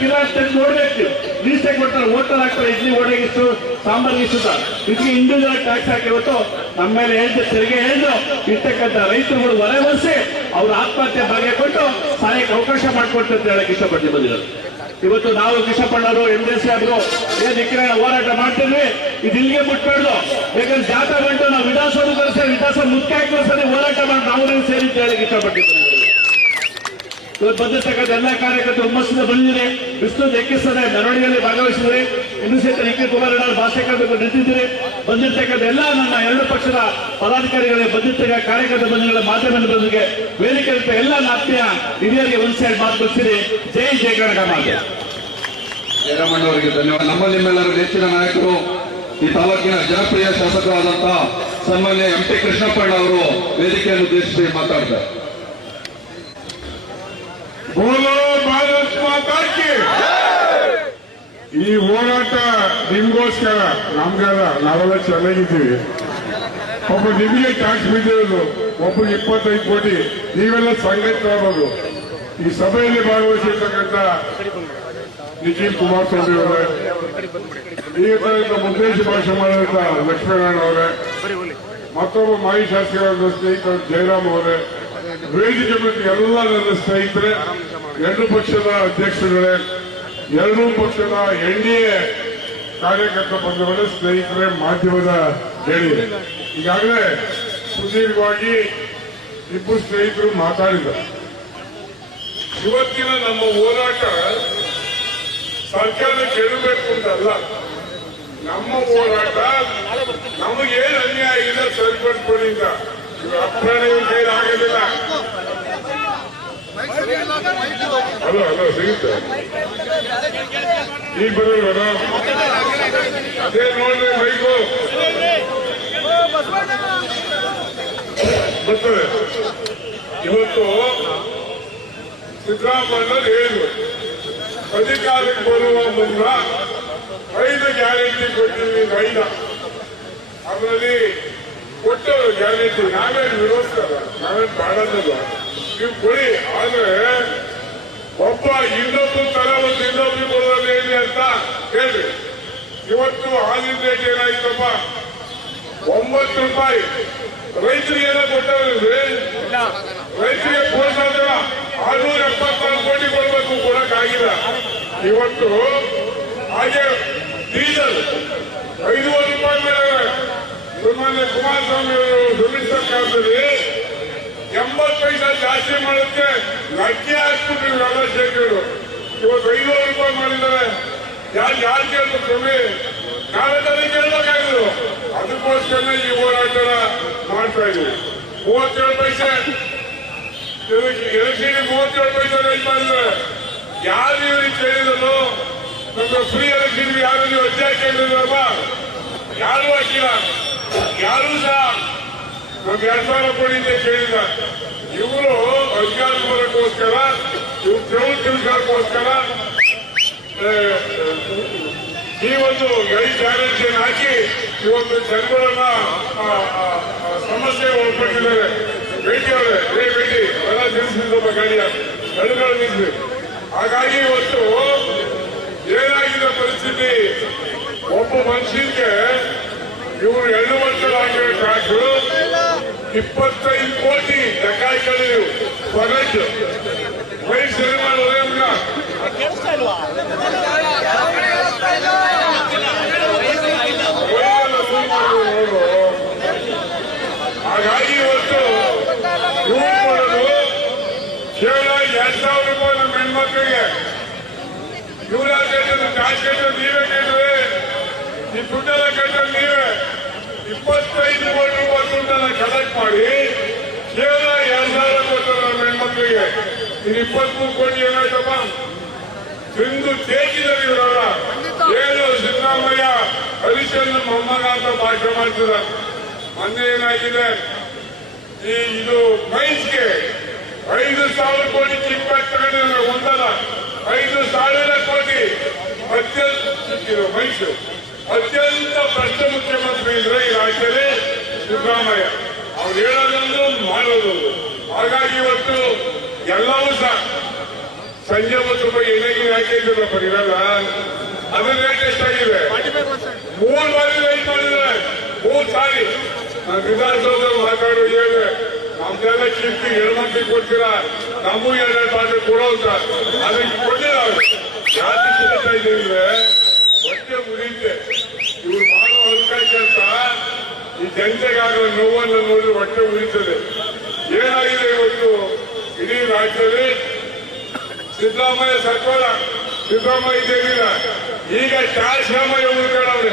ಕಿರಾಣಿ ನೋಡ್ಬೇಕು. ಲೀಸ್ಟ್ ಕೊಡ್ತಾರೆ, ಹೋಟೆಲ್ ಹಾಕ್ತಾರೆ, ಇಡ್ಲಿ ವಡೆಗಿಷ್ಟು ಸಾಂಬಾರ್ಗಿಷ್ಟು ಇದಕ್ಕೆ ಇಂಡಿವಿಜುವಲ್ ಟ್ಯಾಕ್ಸ್ ಹಾಕಿ ಇವತ್ತು ನಮ್ಮ ಮೇಲೆ ಹೇಳಿದ ತೆರಿಗೆ ಹೇಳಿದ್ರು ಇರ್ತಕ್ಕಂಥ ರೈತರುಗಳು ಹೊರೆ ಹೊರಿಸಿ ಅವ್ರ ಆತ್ಮಹತ್ಯೆ ಭಾಗ್ಯ ಕೊಟ್ಟು ಸಹಾಯಕ್ಕೆ ಅವಕಾಶ ಮಾಡಿಕೊಟ್ಟು ಅಂತ ಹೇಳಕ್ ಇಷ್ಟಪಟ್ಟು ಬಂದಿದ್ದಾರೆ. ಇವತ್ತು ನಾವು ಕೃಷ್ಣಪ್ಪಣ್ಣವರು MDC ಆದ್ರು ದಿಕ್ಕಿನ ಹೋರಾಟ ಮಾಡ್ತಿದ್ವಿ. ಇದು ಇಲ್ಲಿಗೆ ಬಿಟ್ಬಿಡ್ದು, ಯಾಕಂದ್ರೆ ಜಾಥಾ ಗಂಟು ನಾವು ವಿಧಾನಸೌಧ ಕಳಿಸ್ತೇವೆ, ವಿಧಾನಸಭೆ ಮುಖ್ಯ ಹಾಕಿ ಹೋರಾಟ ಮಾಡಿ ನಾವು ಸೇರಿ ಅಂತ ಹೇಳಕ್ ಇಷ್ಟಪಟ್ಟಿದ್ದೀವಿ. ಇವತ್ತು ಬಂದಿರ್ತಕ್ಕಂಥ ಎಲ್ಲಾ ಕಾರ್ಯಕರ್ತರು ಹುಮ್ಮಸ್ಸಿಂದ ಬಂದಿದೆ. ವಿಷ್ಣು ಎಕ್ಕಿಸ್ತದೆ ಮೆರವಣಿಗೆಯಲ್ಲಿ ಭಾಗವಹಿಸಿದ್ರೆ, ಇನ್ನೂ ಸಹಿತ ನಿಖಿಲ್ ಕುಮಾರಣ್ಣ ಭಾಷೆಕರ್ತರು ನಿಂತಿದ್ದೀರಿ. ಬಂದಿರ್ತಕ್ಕಂಥ ಎಲ್ಲ ನನ್ನ 2 ಪಕ್ಷದ ಪದಾಧಿಕಾರಿಗಳಿಗೆ, ಬಂದಿರ್ತಕ್ಕ ಕಾರ್ಯಕರ್ತ ಬಂಧುಗಳ ಮಾಧ್ಯಮದ ಬಂಧುಗೆ, ವೇದಿಕೆ ಎಲ್ಲ ಆತ್ಮೀಯ ಹಿರಿಯರಿಗೆ ಒಂದು ಸೈಡ್ ಮಾತು ಬರ್ತೀರಿ. ಜೈ ಜೈ ಕರ್ನಾಟಕ ಮಾತೆ. ಜಯರಾಮಣ್ಣವರಿಗೆ ಧನ್ಯವಾದ. ನಮ್ಮ ನಿಮ್ಮೆಲ್ಲರ ನೆಚ್ಚಿನ ನಾಯಕರು, ಈ ತಾಲೂಕಿನ ಜನಪ್ರಿಯ ಶಾಸಕರಾದಂತಹ ಸನ್ಮಾನ್ಯ MT ಕೃಷ್ಣಪ್ಪಣ್ಣ ಅವರು ವೇದಿಕೆಯನ್ನು ಉದ್ದೇಶಿಸಿ ಮಾತಾಡ್ತಾರೆ. ಬೋಲೋ ಭಾರತ್ ಮಾತಾ ಕಿ. ಈ ಹೋರಾಟ ನಿಮ್ಗೋಸ್ಕರ, ನಮ್ಗಲ್ಲ, ನಾವೆಲ್ಲ ಚೆನ್ನಾಗಿದ್ದೀವಿ. ಒಬ್ಬ ನಿಮಗೆ ಟ್ಯಾಕ್ಸ್ ಬಿದ್ದಿರೋದು, ಒಬ್ಬರಿಗೆ 25 ಕೋಟಿ, ನೀವೆಲ್ಲ ಸಂಘಟಿತರಾಗೋದು. ಈ ಸಭೆಯಲ್ಲಿ ಭಾಗವಹಿಸಿರ್ತಕ್ಕಂಥ ನಿಖಿಲ್ ಕುಮಾರಸ್ವಾಮಿ ಅವರೇ, ಈ ತರದ ಉದ್ದೇಶ ಭಾಷಣ ಮಾಡಿದಂತ ಲಕ್ಷ್ಮೀನಾರಾಯಣ ಅವರೇ, ಮತ್ತೊಬ್ಬ ಮಾಜಿ ಶಾಸಕರಾದ ಸ್ನೇಹಿತರು ಜಯರಾಮ್ ಅವರೇ, ವೇದಿಕೆ ಬಗ್ಗೆ ಎಲ್ಲ ನನ್ನ ಸ್ನೇಹಿತರೆ, 2 ಪಕ್ಷದ ಅಧ್ಯಕ್ಷರುಗಳೇ, 2 ಪಕ್ಷದ NDA ಕಾರ್ಯಕರ್ತ ಬಂಧುಗಳೇ, ಸ್ನೇಹಿತರೆ, ಮಾಧ್ಯಮದ ಹೇಳಿದೆ. ಈಗಾಗಲೇ ಸುದೀರ್ಘವಾಗಿ ಇಬ್ಬರು ಸ್ನೇಹಿತರು ಮಾತಾಡಿದ್ದಾರೆ. ಇವತ್ತಿನ ನಮ್ಮ ಹೋರಾಟ ಸರ್ಕಾರ ಕೇಳಬೇಕು ಅಂತಲ್ಲ. ನಮ್ಮ ಹೋರಾಟ ನಮಗೇನು ಅನ್ಯಾಯ ಆಗಿದೆ ಸರಿಪಡಿಸ್ಕೊಡಿ ಅಂತ. ಅಪ್ರಾಣ ಕೈಲಿ ಆಗೋದಿಲ್ಲ. ಹಲೋ ಸಿಗುತ್ತೆ ಈಗ ಬರೋಣ. ಅದೇ ನೋಡ್ರಿ ಬೈಕು ಬರ್ತದೆ. ಇವತ್ತು ಸಿದ್ದರಾಮಯ್ಯ ಹೇಳಿದ್ರು, ಅಧಿಕಾರಕ್ಕೆ ಬರುವ ಮುನ್ನ 5 ಗ್ಯಾರಂಟಿ ಕೊಟ್ಟಿದ್ದೀವಿ. 5 ಅದರಲ್ಲಿ ಕೊಟ್ಟವರು ಗ್ಯಾರಂಟಿ ನಾವೇನು ವಿರೋಧಿಸಲ್ಲ, ನಾವೇನು ಬಾಡಲ್ಲ, ನೀವು ಕೊಡಿ. ಆದ್ರೆ ಒಬ್ಬ ಇನ್ನೊಂದು ತರ ಒಂದು ಇನ್ನೊಂದು ಕೊಡೋದು ಹೇಳಿ ಅಂತ ಹೇಳ್ರಿ. ಇವತ್ತು ಹಾಲಿನ ರೇಟ್ ಏನಾಯ್ತಪ್ಪ? 9 ರೂಪಾಯಿ. ರೈತರಿಗೆ ಏನೋ ಕೊಟ್ಟವ್ರಿ, ರೈತರಿಗೆ ಪ್ರೋತ್ಸಾಹ 674 ಕೋಟಿ ಕೊಡಬೇಕು, ಕೊಡಕ್ಕಾಗಿಲ್ಲ. ಇವತ್ತು ಹಾಗೆ ಡೀಸೆಲ್ 5 ರೂಪಾಯಿ ಮೇಲೆ ಸನ್ಮಾನ್ಯ ಕುಮಾರಸ್ವಾಮಿ ಅವರು ಸಮ್ಮಿಶ್ರ ಸರ್ಕಾರದಲ್ಲಿ 80 ಪೈಸೆ ಜಾಸ್ತಿ ಮಾಡುತ್ತೆ ಲಗ್ಗೆ ಹಾಕ್ಬಿಟ್ಟು ಇವೆಲ್ಲ ಶೇಖರು. ಇವತ್ತು 500 ರೂಪಾಯಿ ಮಾಡಿದ್ದಾರೆ. ಯಾರು ಕೇಳ್ಬೇಕು ಕಮ್ಮಿ? ನಾವೆಲ್ಲರೂ ಕೇಳ್ಬೇಕಾಗಿದ್ರು. ಅದಕ್ಕೋಸ್ಕರ ಈ ಹೋರಾಟ ಮಾಡ್ತಾ ಇದ್ದೀವಿ. 37 ಪೈಸೆ ಎಲೆಕ್ಟ್ರಿಸಿಟಿ 37 ಪೈಸೆ ರೈಟ್ ಮಾಡಿದ್ದಾರೆ. ಯಾರು ನೀವು ಕೇಳಿದ್ರು? ನಮ್ಗೆ ಫ್ರೀ ಎಲೆಕ್ಟ್ರಿಸಿಟಿ ಯಾರು ನೀವು ಅರ್ಜಿ ಹಾಕಿದ್ರಲ್ವ? ಯಾರು ಹಾಕಿಲ್ಲ. ಯಾರು ಸಹ ನಮ್ಗೆ 2000 ಕೋಟಿ ಅಂತ ಕೇಳಿಲ್ಲ. ಇವರು ಅಧಿಕಾರ ಬರೋಕ್ಕೋಸ್ಕರ, ಇವ್ರು ತಿಳ್ಕೋಕ್ಕೋಸ್ಕರ ಈ ಒಂದು 5 ಗ್ಯಾರಂಟಿಯನ್ನು ಹಾಕಿ ಇವತ್ತು ಜನಗಳನ್ನ ಸಮಸ್ಯೆ ಒಳಪಟ್ಟಿದ್ದಾರೆ. ಭೇಟಿ ಅವರೇ, ಭೇಟಿ ಎಲ್ಲ ನಿಲ್ಲಿಸಿದ್ರಪ್ಪ ಗಾಡಿಯ ಜನಗಳು ನಿಲ್ಲಿಸಿ. ಹಾಗಾಗಿ ಇವತ್ತು ಏನಾಗಿದೆ ಪರಿಸ್ಥಿತಿ? ಒಬ್ಬ ಮನುಷ್ಯನಿಗೆ ಇವರು 2 ವರ್ಷದ ಆಗಿರೋ ಟ್ಯಾಕ್ಸ್ 25 ಕೋಟಿ ಲೆಕ್ಕಾಯ್ಕೊಳ್ಳಿ. ನೀವು ಸ್ವರಾಜ್ ವೈಟ್ ಸಿನಿಮಾ ಹಾಗಾಗಿ ಇವತ್ತು ಇವ್ರು ಕೊಡೋದು ಕೇವಲ 2,000 ರೂಪಾಯಿ ನಮ್ಮ ಹೆಣ್ಮಕ್ಳಿಗೆ. ಇವ್ರ ಕೇಳಿದ್ರು ಟ್ಯಾಕ್ಸ್ ಕಟ್ಟೋದು ನೀವೇ ಕೇಳಿದ್ರೆ, ಈ ದುಡ್ಡೆಲ್ಲ ಕಟ್ಟೋದು ನೀವೇ. 25 ಕೋಟಿ ರೂಪಾಯಿ ದುಡ್ಡನ್ನ ಕಲೆಕ್ಟ್ ಮಾಡಿ ಕೇವಲ 2,000 ಕೊಡ್ತಾರೆ ನಮ್ಮ ಹೆಣ್ಮಕ್ಳಿಗೆ. ಇನ್ನು 23 ಕೋಟಿ ಏನಾಯ್ತಪ್ಪ? ತಿಂದು ತೇಗಿದ್ದಾರೆ ಇವರಲ್ಲ. ಏನು ಸಿದ್ದರಾಮಯ್ಯ ಹರಿಶ್ಚಂದ್ರ ಮೊಮ್ಮಗ ಅಂತ ಭಾಷೆ ಮಾಡ್ತಿದ್ದಾರೆ. ಮೊನ್ನೆ ಏನಾಗಿದೆ, ಇದು ಮೈನ್ಸ್ಗೆ 5,000 ಕೋಟಿ ಕಿಕ್ಬ್ಯಾಕ್ ತಗೊಂಡಿದ್ದಾರೆ. ಒಂದಲ್ಲ 5,000 ಕೋಟಿ ಸಿಕ್ಕಿರೋ ಮೈಸೂರು. ಅತ್ಯಂತ ಭ್ರಷ್ಟ ಮುಖ್ಯಮಂತ್ರಿ ಇದ್ರೆ ಈ ರಾಜ್ಯದಲ್ಲಿ ಸಿದ್ದರಾಮಯ್ಯ. ಅವ್ರು ಹೇಳೋದೊಂದು ಮಾಡೋದೊಂದು. ಹಾಗಾಗಿ ಇವತ್ತು ಎಲ್ಲವೂ ಸಹ ಸಂಜೆ 9 ರೂಪಾಯಿ ಎಣ್ಣೆಗೆ ಹಾಕಿದ್ರು ಬರೀರಲ್ಲ. ಅದ್ರ ರೇಟ್ ಎಷ್ಟಾಗಿದೆ? 3 ಬಾರಿ ರೈಟ್ ಮಾಡಿದ್ದಾರೆ. 3 ಸಾರಿ ನಾನು ವಿಧಾನಸೌಧದಲ್ಲಿ ಮಾತಾಡೋ ಹೇಳಿದೆ, ನಮ್ದೆಲ್ಲ ಕಿಂತಿ ಹೆಣ್ಮಕ್ಳಿಗೆ ಕೊಡ್ತೀರಾ, ನಮಗೂ 2 ಬಾಟಲ್ ಕೊಡೋ ಅಂತ. ಅದಕ್ಕೆ ಕೊಟ್ಟಿಲ್ಲ. ಅವರು ಯಾಕೆ ಕೇಳ್ತಾ ಇದ್ದೀವಿ? ಹೊಟ್ಟೆ ಮುರಿಯುತ್ತೆ. ಇವ್ರು ಮಾಡೋ ಅಲ್ಕಾಯಿ ಕೆಲಸ ಈ ಜನತೆಗಾಗೋ ನೋವನ್ನು ನೋಡಿ ಹೊಟ್ಟೆ ಉಳಿತದೆ. ಏನಾಗಿದೆ ಇವತ್ತು ಇಡೀ ರಾಜ್ಯದಲ್ಲಿ? ಸಿದ್ದರಾಮಯ್ಯ ಸರ್ಕಾರ, ಸಿದ್ದರಾಮಯ್ಯ ಇದೇನಿಲ್ಲ. ಈಗ ಟ್ಯಾಕ್ಸ್ ರಾಮಯ್ಯ ಉಳ್ಕೊಂಡವ್ರೆ.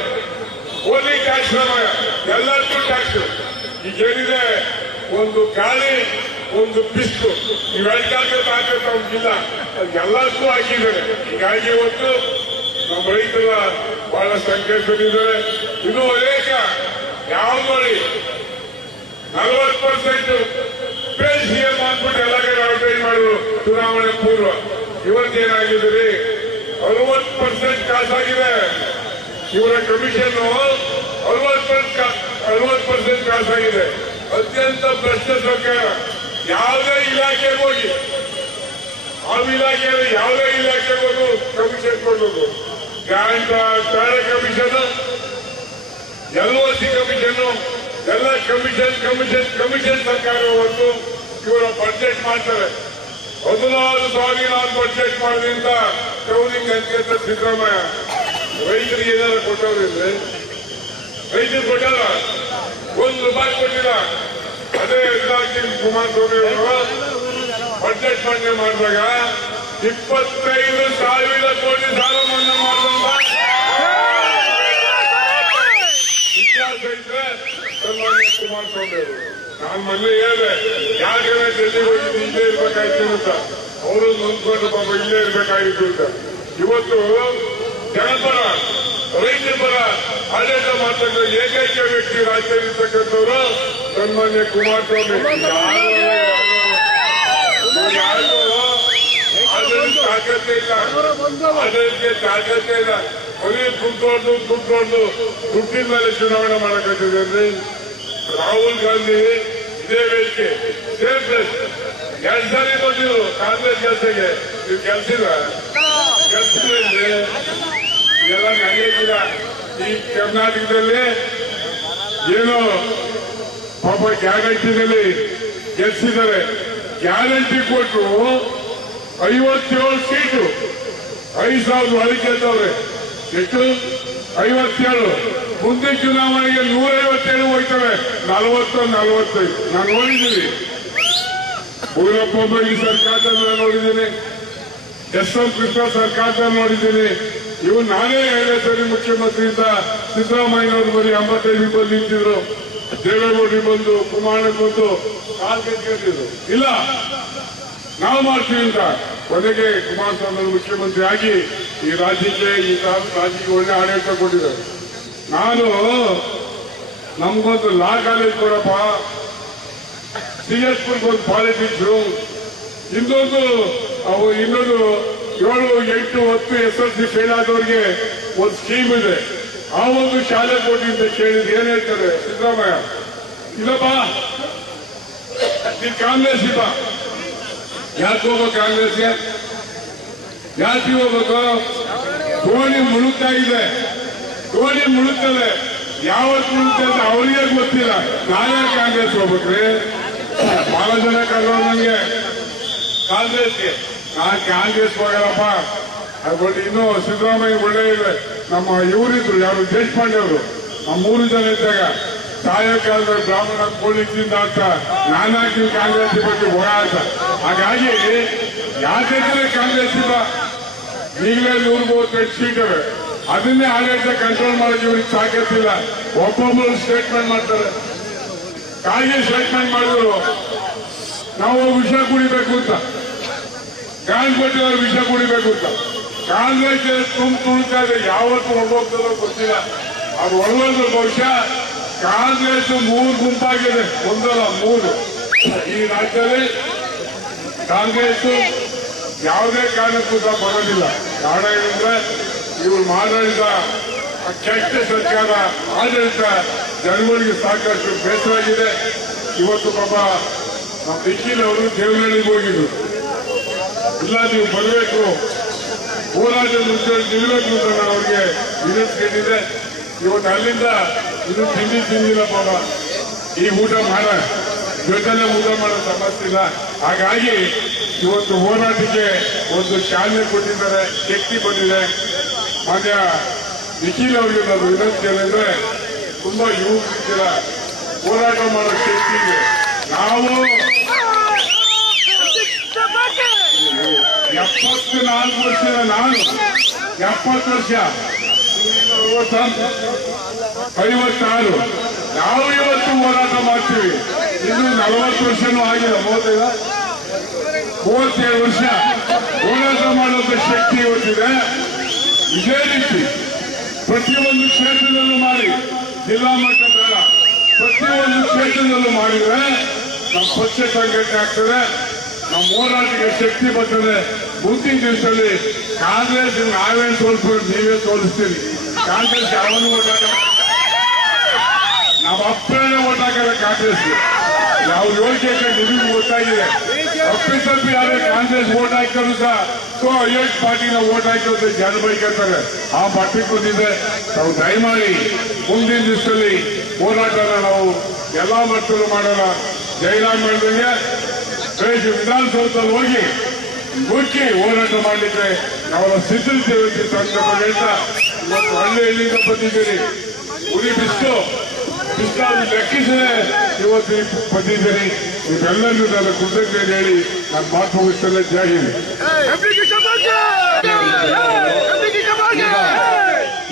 ಓನ್ಲಿ ಟ್ಯಾಕ್ಸ್ ರಾಮಯ್ಯ, ಎಲ್ಲರಿಗೂ ಟ್ಯಾಕ್ಸ್. ಈಗೇನಿದೆ, ಒಂದು ಗಾಳಿ, ಒಂದು ಬಿಸ್ಲು, ಇವೆರಡಕ್ಕೆ ತಾಕತ್ತು ಅವ್ರಿಗಿಲ್ಲ. ಎಲ್ಲರಿಗೂ ಹಾಕಿದ್ದಾರೆ. ಹೀಗಾಗಿ ಇವತ್ತು ನಮ್ಮ ರೈತರ ಬಹಳ ಸಂಕಷ್ಟದಲ್ಲಿದ್ದಾರೆ. ಇನ್ನೂ ಅನೇಕ ಯಾವ್ದು 40% ಪೇ ಸಿಎಂ ಅಂದ್ಬಿಟ್ಟು ಎಲ್ಲ ಕಡೆ ಅಡ್ವರ್ಟೈಸ್ ಮಾಡಿದ್ರು ಚುನಾವಣೆ ಪೂರ್ವ. ಇವತ್ತೇನಾಗಿದೆ? 60% ಕಾಸಾಗಿದೆ. ಇವರ ಕಮಿಷನ್ 60% ಕಾಸಾಗಿದೆ. ಅತ್ಯಂತ ಭ್ರಷ್ಟ ಸರ್ಕಾರ. ಯಾವುದೇ ಇಲಾಖೆಗೆ ಹೋಗಿ, ಆ ಇಲಾಖೆಯಲ್ಲಿ ಯಾವುದೇ ಇಲಾಖೆಗೆ ಹೋಗಿ ಕಮಿಷನ್ ಕೊಡಬೇಕು. ಗ್ರಾಂಟ್ ಕಮಿಷನ್, LOC ಕಮಿಷನ್, ಎಲ್ಲ ಕಮಿಷನ್ ಸರ್ಕಾರ ಹೊತ್ತು ಇವರ ಬಡ್ಜೆಟ್ ಮಾಡ್ತಾರೆ. 16 ಸಾವಿರ ಬಡ್ಜೆಟ್ ಮಾಡೋದ್ರಿಂದ ಟೌನಿಂಗ್ ಅಂತ ಸಿದ್ದರಾಮಯ್ಯ. ರೈತರಿಗೆ ಏನಾದ್ರು ಕೊಟ್ಟವ್ರಿದ್ರೆ? ರೈತರು ಕೊಟ್ಟಲ್ಲ, 1 ರೂಪಾಯಿ ಕೊಟ್ಟಿಲ್ಲ. ಅದೇ ಕುಮಾರಸ್ವಾಮಿ ಅವರು ಬಡ್ಜೆಟ್ ಮಂಡನೆ ಮಾಡಿದಾಗ 25,000 ಕೋಟಿ ಸಾಲ ಮನ್ನಾ ಮಾಡಿದಂತ ಇತಿಹಾಸ ಇದ್ರೆ ಸನ್ಮಾನ್ಯ ಕುಮಾರಸ್ವಾಮಿ ಅವರು. ನಾನು ಮೊನ್ನೆ ಹೇಳಿದೆ, ಯಾಕೆ ಡೆಲ್ಲಿಗೆ ಹೋಗಿ ಇಲ್ಲೇ ಇರ್ಬೇಕಾಯ್ತು ಅಂತ. ಅವರು ನೊಂದ್ಕೊಂಡು ಪಾಪ ಇಲ್ಲೇ ಇರ್ಬೇಕಾಗಿತ್ತು ಅಂತ. ಇವತ್ತು ಜನಪರ, ರೈತರ ಪರ ಆಡಳಿತ ಮಾಡ್ತಕ್ಕಂಥ ಏಕೈಕ ವ್ಯಕ್ತಿ ರಾಜ್ಯದಲ್ಲಿ ಇರ್ತಕ್ಕಂಥವ್ರು ಸನ್ಮಾನ್ಯ ಕುಮಾರಸ್ವಾಮಿ. ಯಾರಿಗೂ ಆಡಳಿತ ತಾಕತ್ತೆ ಇಲ್ಲ, ಆಡಳಿತಕ್ಕೆ ತಾಕತ್ತೆ ಇಲ್ಲ. ಬರೀ ದುಡ್ಡು ದುಡ್ಡಿನ ಮೇಲೆ ಚುನಾವಣೆ ಮಾಡಕ್ಕಾಗ್ತದೆ ಅಂದ್ರೆ ರಾಹುಲ್ ಗಾಂಧಿ ಇದೇ ವೇದಿಕೆ ಸೇಮ್ ಪ್ಲೇಸ್ 2 ಸಾರಿ ಬಂದಿದ್ರು ಕಾಂಗ್ರೆಸ್ ಕೆಲಸಕ್ಕೆ. ನೀವು ಕೆಲಸಿಲ್ಲ ಎಲ್ಲ ನಡೆಯೋದಿಲ್ಲ. ಈ ಕರ್ನಾಟಕದಲ್ಲಿ ಏನು ಪಾಪ ಗ್ಯಾರಂಟಿನಲ್ಲಿ ಗೆಲ್ಸಿದ್ದಾರೆ. ಗ್ಯಾರಂಟಿ ಕೊಟ್ಟು 57 ಸೀಟು 5,000 ಒಳಗೆ ಗೆದ್ದವ್ರೆ. ಎಷ್ಟು? 57. ಮುಂದೆ ಚುನಾವಣೆಗೆ 157 ಹೋಗ್ತವೆ. 40-45 ನಾನು ನೋಡಿದ್ದೀನಿ. ಭೂರಪ್ಪ ಮೊಯ್ಲಿ ಸರ್ಕಾರದಲ್ಲಿ ನೋಡಿದ್ದೀನಿ, ಎಸ್.ಎಂ. ಕೃಷ್ಣ ಸರ್ಕಾರದಲ್ಲಿ ನೋಡಿದ್ದೀನಿ. ಇವು ನಾನೇ 2 ಸರಿ ಮುಖ್ಯಮಂತ್ರಿಯಿಂದ ಸಿದ್ದರಾಮಯ್ಯನವರು ಬರೀ 55 ಬಂದು ನಿಂತಿದ್ರು. ದೇವೇಗೌಡರಿಗೆ ಬಂದು, ಕುಮಾರಣ್ಣ ಬಂದು ಕಾಲ್ ಗೆದ್ದಿದ್ರು. ಇಲ್ಲ ನಾವು ಮಾಡ್ತೀವಿ ಅಂತ ಕೊನೆಗೆ ಕುಮಾರಸ್ವಾಮಿ ಮುಖ್ಯಮಂತ್ರಿ ಆಗಿ ಈ ರಾಜ್ಯಕ್ಕೆ ಒಳ್ಳೆ ಆಡಳಿತ ಕೊಟ್ಟಿದ್ದಾರೆ. ನಾನು ನಮ್ಗೊಂದು ಲಾ ಕಾಲೇಜ್ ಕೊಡಪ್ಪ, CS ಒಂದು ಪಾಲಿಟಿಕ್ಸ್, ಇನ್ನೊಂದು 7, 8, 10 SSLC ಫೇಲ್ ಆದವ್ರಿಗೆ ಒಂದು ಸ್ಕೀಮ್ ಇದೆ. ಆ ಒಂದು ಶಾಲೆ ಕೊಡಿ ಅಂತ ಕೇಳಿದ್ರೆ ಏನ್ ಹೇಳ್ತಾರೆ ಸಿದ್ದರಾಮಯ್ಯ? ಇಲ್ಲಪ್ಪ ನೀನ್ ಕಾಂಗ್ರೆಸ್ ಇಲ್ಲ. ಯಾಕೆ ಹೋಗ್ಬೇಕು ಕಾಂಗ್ರೆಸ್ಗೆ? ಯಾಕೆ ಹೋಗ್ಬೇಕು? ಧೋನಿ ಮುಳುಗ್ತಾ ಇದೆ, ಧೋನಿ ಮುಳುಗ್ತದೆ. ಯಾವತ್ತು ಮುಳುಗ್ತದೆ ಅವರಿಗೆ ಗೊತ್ತಿಲ್ಲ. ನಾನೇ ಕಾಂಗ್ರೆಸ್ ಹೋಗ್ಬೇಕ್ರಿ? ಬಹಳ ಜನ ಕರೆದವ್ರು ನಂಗೆ ಕಾಂಗ್ರೆಸ್ಗೆ. ನಾನ್ ಕಾಂಗ್ರೆಸ್ ಹೋಗಲ್ಲಪ್ಪ. ಅದು ಇನ್ನೂ ಸಿದ್ದರಾಮಯ್ಯ ಒಳ್ಳೆ ಇದೆ. ನಮ್ಮ ಇವರಿದ್ರು ಯಾರು ದೇಶಪಾಂಡೆ ಅವರು, ನಮ್ಮ 3 ಜನ ಇದ್ದಾಗ ಸಾಯೋ ಕಾಲದಲ್ಲಿ ಬ್ರಾಹ್ಮಣ ಕೋಳಿಕ್ಕಿಂದ ಅಂತ ನಾನಾಗಿ ಕಾಂಗ್ರೆಸ್ ಬಗ್ಗೆ ಹೋಗ ಅಂತ. ಹಾಗಾಗಿ ಯಾಕೆ ಕಾಂಗ್ರೆಸ್ ಇಲ್ಲ? ಈಗಲೇ 138 ಸೀಟ್ ಇವೆ. ಅದನ್ನೇ ಆಡಳಿತ ಕಂಟ್ರೋಲ್ ಮಾಡೋಕೆ ಇವ್ರಿಗೆ ಸಾಕತ್ತಿಲ್ಲ. ಒಬ್ಬೊಬ್ಬರು ಸ್ಟೇಟ್ಮೆಂಟ್ ಮಾಡ್ತಾರೆ. ಕಾಯಿಗೆ ಸ್ಟೇಟ್ಮೆಂಟ್ ಮಾಡಿದ್ರು ನಾವು ವಿಷ ಕುಡಿಬೇಕು ಅಂತ, ಕಾನ್ ಕೊಟ್ಟಿದ್ದಾರೆ ವಿಷ ಕುಡಿಬೇಕು ಅಂತ. ಕಾಂಗ್ರೆಸ್ ತುಳ್ತಾ ಇದೆ. ಯಾವತ್ತು ಹೊರಗೋಗ್ತದೋ ಗೊತ್ತಿಲ್ಲ. ಅದು ಹೊರಗೋದು ಬಹುಶಃ ಕಾಂಗ್ರೆಸ್ 3 ಗುಂಪಾಗಿದೆ, ಒಂದಲ್ಲ 3. ಈ ರಾಜ್ಯದಲ್ಲಿ ಕಾಂಗ್ರೆಸ್ ಯಾವುದೇ ಕಾರಣಕ್ಕೂ ಸಹ ಬರೋದಿಲ್ಲ. ಕಾರಣ ಏನಂದ್ರೆ ಇವರು ಆಡಳಿತ ಕೆಟ್ಟ ಸರ್ಕಾರ ಆಡಳಿತ ಜನಗಳಿಗೆ ಸಾಕಷ್ಟು ಬೇಸರಾಗಿದೆ. ಇವತ್ತು ಪಾಪ ನಮ್ಮ ನಿಖಿಲ್ ಅವರು ದೇವನಹಳ್ಳಿಗೆ ಹೋಗಿದ್ರು. ಇಲ್ಲ ನೀವು ಬರಬೇಕು, ಹೋರಾಟದ ಮುಂಚೆ ನಿಲ್ಲಬೇಕು ಅಂತ ನಾನು ಅವ್ರಿಗೆ ವಿನಂತಿಸಿದೆ. ಇವತ್ತು ಅಲ್ಲಿಂದ ಇದು ತಿಂದಿಲ್ಲ ಪಾಪ. ಈ ಊಟ ಜೊತೆಲೆ ಊಟ ಮಾಡೋ ಸಮಸ್ಯೆ ಇಲ್ಲ. ಹಾಗಾಗಿ ಇವತ್ತು ಹೋರಾಟಕ್ಕೆ ಒಂದು ಚಾಲನೆ ಕೊಟ್ಟಿದ್ದಾರೆ, ಶಕ್ತಿ ಬಂದಿದೆ. ಮಾನ್ಯ ನಿಖಿಲ್ ಅವರಿಗೆ ನಾನು ವಿನಂತಿ ಏನಂದ್ರೆ, ತುಂಬಾ ಯುವಕರಿದ್ದೀರ, ಹೋರಾಟ ಮಾಡೋ ಶಕ್ತಿ ಇದೆ. ನಾವು 74 ವರ್ಷ, ನಾನು 70 ವರ್ಷ, 56. ನಾವು ಇವತ್ತು ಹೋರಾಟ ಮಾಡ್ತೀವಿ. ಇನ್ನು 40 ವರ್ಷನೂ ಆಗಿಲ್ಲ, 37 ವರ್ಷ ಹೋರಾಟ ಮಾಡುವಂತ ಶಕ್ತಿ ಇವತ್ತಿದೆ. ಇದೇ ರೀತಿ ಪ್ರತಿಯೊಂದು ಕ್ಷೇತ್ರದಲ್ಲೂ ಮಾಡಿ, ಜಿಲ್ಲಾ ಮಟ್ಟ ಬೇಡ, ಪ್ರತಿಯೊಂದು ಕ್ಷೇತ್ರದಲ್ಲೂ ಮಾಡಿದ್ರೆ ನಮ್ಮ ಪಕ್ಷ ಸಂಘಟನೆ ಆಗ್ತದೆ, ನಮ್ಮ ಹೋರಾಟಕ್ಕೆ ಶಕ್ತಿ ಬರ್ತದೆ. ಮುಂದಿನ ದಿವಸದಲ್ಲಿ ಕಾಂಗ್ರೆಸ್ ನಾವೇನು ಸೋಲ್ಸ್ಬೇಕು, ನೀವೇ ಸೋಲಿಸ್ತೀರಿ. ಕಾಂಗ್ರೆಸ್ ಯಾವನು ಓಟ್ ಹಾಕ, ನಮ್ಮ ಅಪ್ಪನೇ ಓಟ್ ಹಾಕಲ್ಲ ಕಾಂಗ್ರೆಸ್. ಯಾವ ಯೋಚನೆ ನಿಮಗೆ ಗೊತ್ತಾಗಿದೆ. ತಪ್ಪಿ ಯಾರೇ ಕಾಂಗ್ರೆಸ್ ಓಟ್ ಹಾಕಿದ್ರು ಸಹ ಐಎಸ್ ಪಾರ್ಟಿನ ಓಟ್ ಹಾಕಿದ್ರೆ ಜನ ಬೈಕಂತಾರೆ. ಆ ಮಟ್ಟಕ್ಕೆ ಬಂದಿದೆ. ನಾವು ದಯಮಾಡಿ ಮುಂದಿನ ದಿವಸದಲ್ಲಿ ಹೋರಾಟನ ನಾವು ಎಲ್ಲಾ ಮಟ್ಟದಲ್ಲೂ ಮಾಡೋಣ. ಜಯರಾಮ್ ಮಾಡಿದಂಗೆ ವಿಧಾನಸೌಧದಲ್ಲಿ ಹೋಗಿ ಮುಚ್ಚಿ ಹೋರಾಟ ಮಾಡಲಿಕ್ಕೆ ನಾವು ಸಿದ್ಧರಿದ್ದೇವೆ ಅಂತ ಹೇಳ್ತಾ ಇವತ್ತು ಹಳ್ಳಿಯಿಂದ ಬಂದಿದ್ದೀರಿ. ಉರಿ ಬಿಸ್ತು ಲೆಕ್ಕಿಸದೆ ಇವತ್ತು ಬಂದಿದ್ದೀರಿ. ನೀವೆಲ್ಲರಿಗೂ ನನ್ನ ಕೃತಜ್ಞತೆ ಹೇಳಿ ನಾನು ಮಾತು ಮುಗಿಸ್ತೇನೆ. ಜೈ ಹಿಂದ್.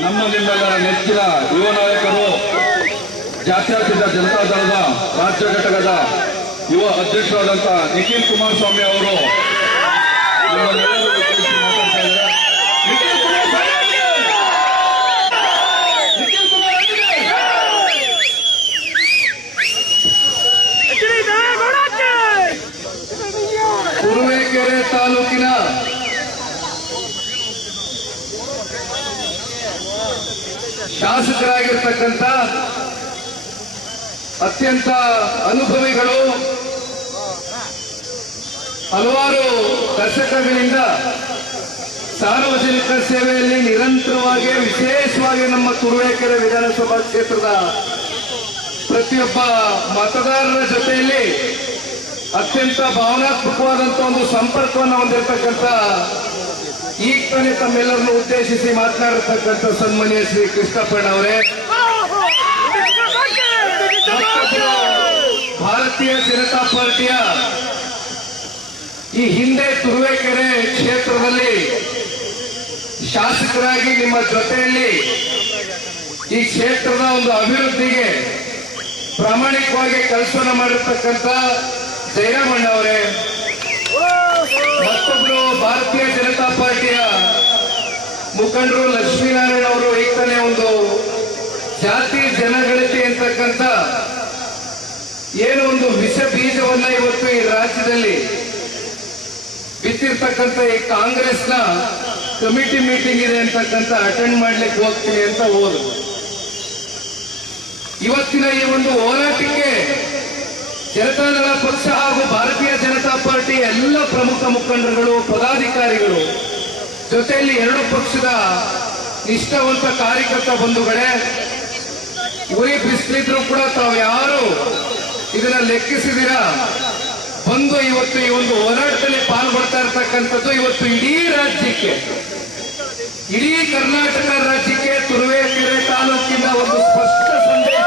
ನಮ್ಮ ನಿಮ್ಮೆಲ್ಲರ ನೆಚ್ಚಿನ ಯುವ ನಾಯಕರು, ಜಾತ್ಯತೀತ ಜನತಾದಳದ ರಾಜ್ಯ ಘಟಕದ ಯುವ ಅಧ್ಯಕ್ಷರಾದಂತಹ ನಿಖಿಲ್ ಕುಮಾರಸ್ವಾಮಿ ಅವರು ನಿಮ್ಮನ್ನೆಲ್ಲರೂ ಉದ್ದೇಶಿಸಿ ಮಾತಾಡ್ತಾ ಇದ್ದಾರೆ. ನಿಖಿಲ್ ತುರುವೇಕೆರೆ ತಾಲೂಕಿನ ಶಾಸಕರಾಗಿರ್ತಕ್ಕಂಥ ಅತ್ಯಂತ ಅನುಭವಿಗಳು, ಹಲವಾರು ದಶಕಗಳಿಂದ ಸಾರ್ವಜನಿಕ ಸೇವೆಯಲ್ಲಿ ನಿರಂತರವಾಗಿ ವಿಶೇಷವಾಗಿ ನಮ್ಮ ತುರುವೇಕೆರೆ ವಿಧಾನಸಭಾ ಕ್ಷೇತ್ರದ ಪ್ರತಿಯೊಬ್ಬ ಮತದಾರರ ಜೊತೆಯಲ್ಲಿ ಅತ್ಯಂತ ಭಾವನಾತ್ಮಕವಾದಂತಹ ಒಂದು ಸಂಪರ್ಕವನ್ನು ಹೊಂದಿರತಕ್ಕಂಥ ಈಗ ತಾನೇ ತಮ್ಮೆಲ್ಲರನ್ನು ಉದ್ದೇಶಿಸಿ ಮಾತನಾಡಿರ್ತಕ್ಕಂಥ ಸನ್ಮಾನ್ಯ ಶ್ರೀ ಕೃಷ್ಣಪ್ಪಣ್ಣ ಅವರೇ, ಭಾರತೀಯ ಜನತಾ ಪಾರ್ಟಿಯ ಈ ಹಿಂದೆ ತುರುವೇಕೆರೆ ಕ್ಷೇತ್ರದಲ್ಲಿ ಶಾಸಕರಾಗಿ ನಿಮ್ಮ ಜೊತೆಯಲ್ಲಿ ಈ ಕ್ಷೇತ್ರದ ಒಂದು ಅಭಿವೃದ್ಧಿಗೆ ಪ್ರಾಮಾಣಿಕವಾಗಿ ಕೆಲಸವನ್ನು ಮಾಡಿರ್ತಕ್ಕಂಥ ಜಯರಾಮಣ್ಣ ಅವರೇ, ಮತ್ತೊಬ್ರು ಭಾರತೀಯ ಜನತಾ ಪಾರ್ಟಿಯ ಮುಖಂಡರು ಲಕ್ಷ್ಮೀನಾರಾಯಣ ಅವರು ಈಗ ತಾನೇ ಒಂದು ಜಾತಿ ಜನಗಣತಿ ಅಂತಕ್ಕಂಥ ಏನು ಒಂದು ವಿಷ ಬೀಜವನ್ನ ಇವತ್ತು ಈ ರಾಜ್ಯದಲ್ಲಿ ಬಿತ್ತಿರ್ತಕ್ಕಂಥ ಈ ಕಾಂಗ್ರೆಸ್ನ ಕಮಿಟಿ ಮೀಟಿಂಗ್ ಇದೆ ಅಂತಕ್ಕಂಥ ಅಟೆಂಡ್ ಮಾಡ್ಲಿಕ್ಕೆ ಹೋಗ್ತೀನಿ ಅಂತ ಹೋದ್ರು. ಇವತ್ತಿನ ಈ ಒಂದು ಹೋರಾಟಕ್ಕೆ ಜನತಾದಳ ಪಕ್ಷ ಹಾಗೂ ಭಾರತೀಯ ಜನತಾ ಪಾರ್ಟಿ ಎಲ್ಲ ಪ್ರಮುಖ ಮುಖಂಡರುಗಳು, ಪದಾಧಿಕಾರಿಗಳು, ಜೊತೆಯಲ್ಲಿ ಎರಡು ಪಕ್ಷದ ನಿಷ್ಠಾವಂತ ಕಾರ್ಯಕರ್ತ ಬಂಧುಗಳೇ, ಉರಿ ಬಿಸಿಲಿದ್ರು ಕೂಡ ತಾವು ಯಾರು ಇದನ್ನ ಲೆಕ್ಕಿಸಿದಿರಾ ಬಂದು ಇವತ್ತು ಈ ಒಂದು ಹೋರಾಟದಲ್ಲಿ ಪಾಲ್ಗೊಳ್ತಾ ಇರ್ತಕ್ಕಂಥದ್ದು ಇವತ್ತು ಇಡೀ ರಾಜ್ಯಕ್ಕೆ, ಇಡೀ ಕರ್ನಾಟಕ ರಾಜ್ಯಕ್ಕೆ ತುರುವೇಕೆರೆ ತಾಲೂಕಿನ ಒಂದು ಸ್ಪಷ್ಟ ಸಂದೇಶ.